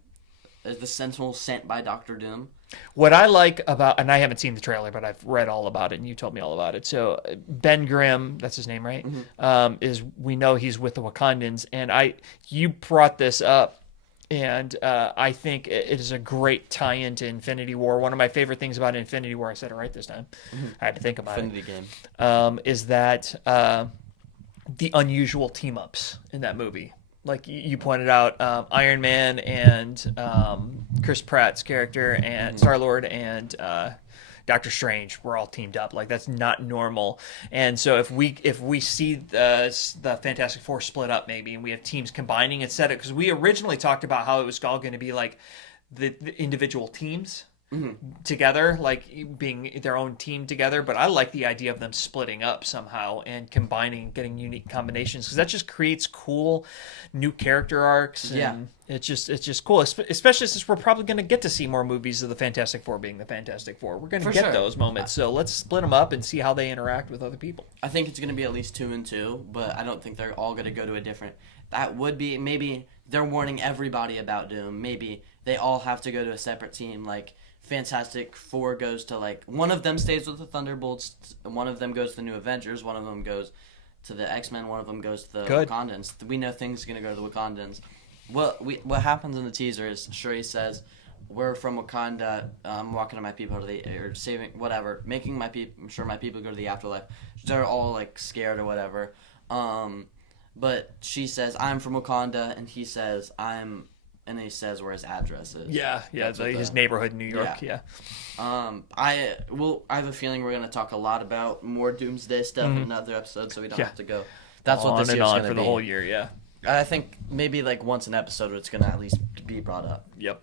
the Sentinel sent by Doctor Doom. What I like about, and I haven't seen the trailer, but I've read all about it, and you told me all about it. So Ben Grimm, that's his name, right? Is we know he's with the Wakandans, and you brought this up, and I think it is a great tie-in to Infinity War. One of my favorite things about Infinity War, I said it right this time. I had to think about Infinity Game. is that the unusual team-ups in that movie. Like you pointed out, Iron Man and Chris Pratt's character and Star-Lord and Doctor Strange were all teamed up. Like that's not normal. And so if we see the Fantastic Four split up maybe, and we have teams combining instead of, because we originally talked about how it was all going to be like the individual teams together, like being their own team together, but I like the idea of them splitting up somehow and combining, getting unique combinations, because that just creates cool new character arcs. And it's just cool, especially since we're probably going to get to see more movies of the Fantastic Four being the Fantastic Four. We're going to get those moments, so let's split them up and see how they interact with other people. I think it's going to be at least 2 and 2, but I don't think they're all going to go to a different. That would be, maybe they're warning everybody about Doom. Maybe they all have to go to a separate team, like Fantastic Four goes to, like, one of them stays with the Thunderbolts, one of them goes to the New Avengers, one of them goes to the X-Men, one of them goes to the Wakandans. We know things are going to go to the Wakandans. What happens in the teaser is Shuri says, we're from Wakanda, I'm walking to my people, or saving, whatever, making my people, I'm sure my people go to the afterlife. They're all, like, scared or whatever. But she says, I'm from Wakanda, and he says, and he says where his address is. Yeah, his neighborhood in New York. Yeah. I have a feeling we're gonna talk a lot about more Doomsday stuff in another episode, so we don't have to go. That's on what this and year's on gonna for be. the whole year. Yeah. I think maybe like once an episode, it's gonna at least be brought up. Yep.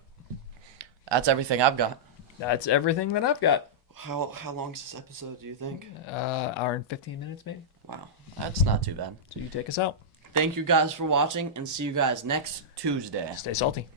That's everything I've got. That's everything that I've got. How long is this episode? Do you think? Hour and 15 minutes, maybe. Wow, that's not too bad. So you take us out. Thank you guys for watching, and see you guys next Tuesday. Stay salty.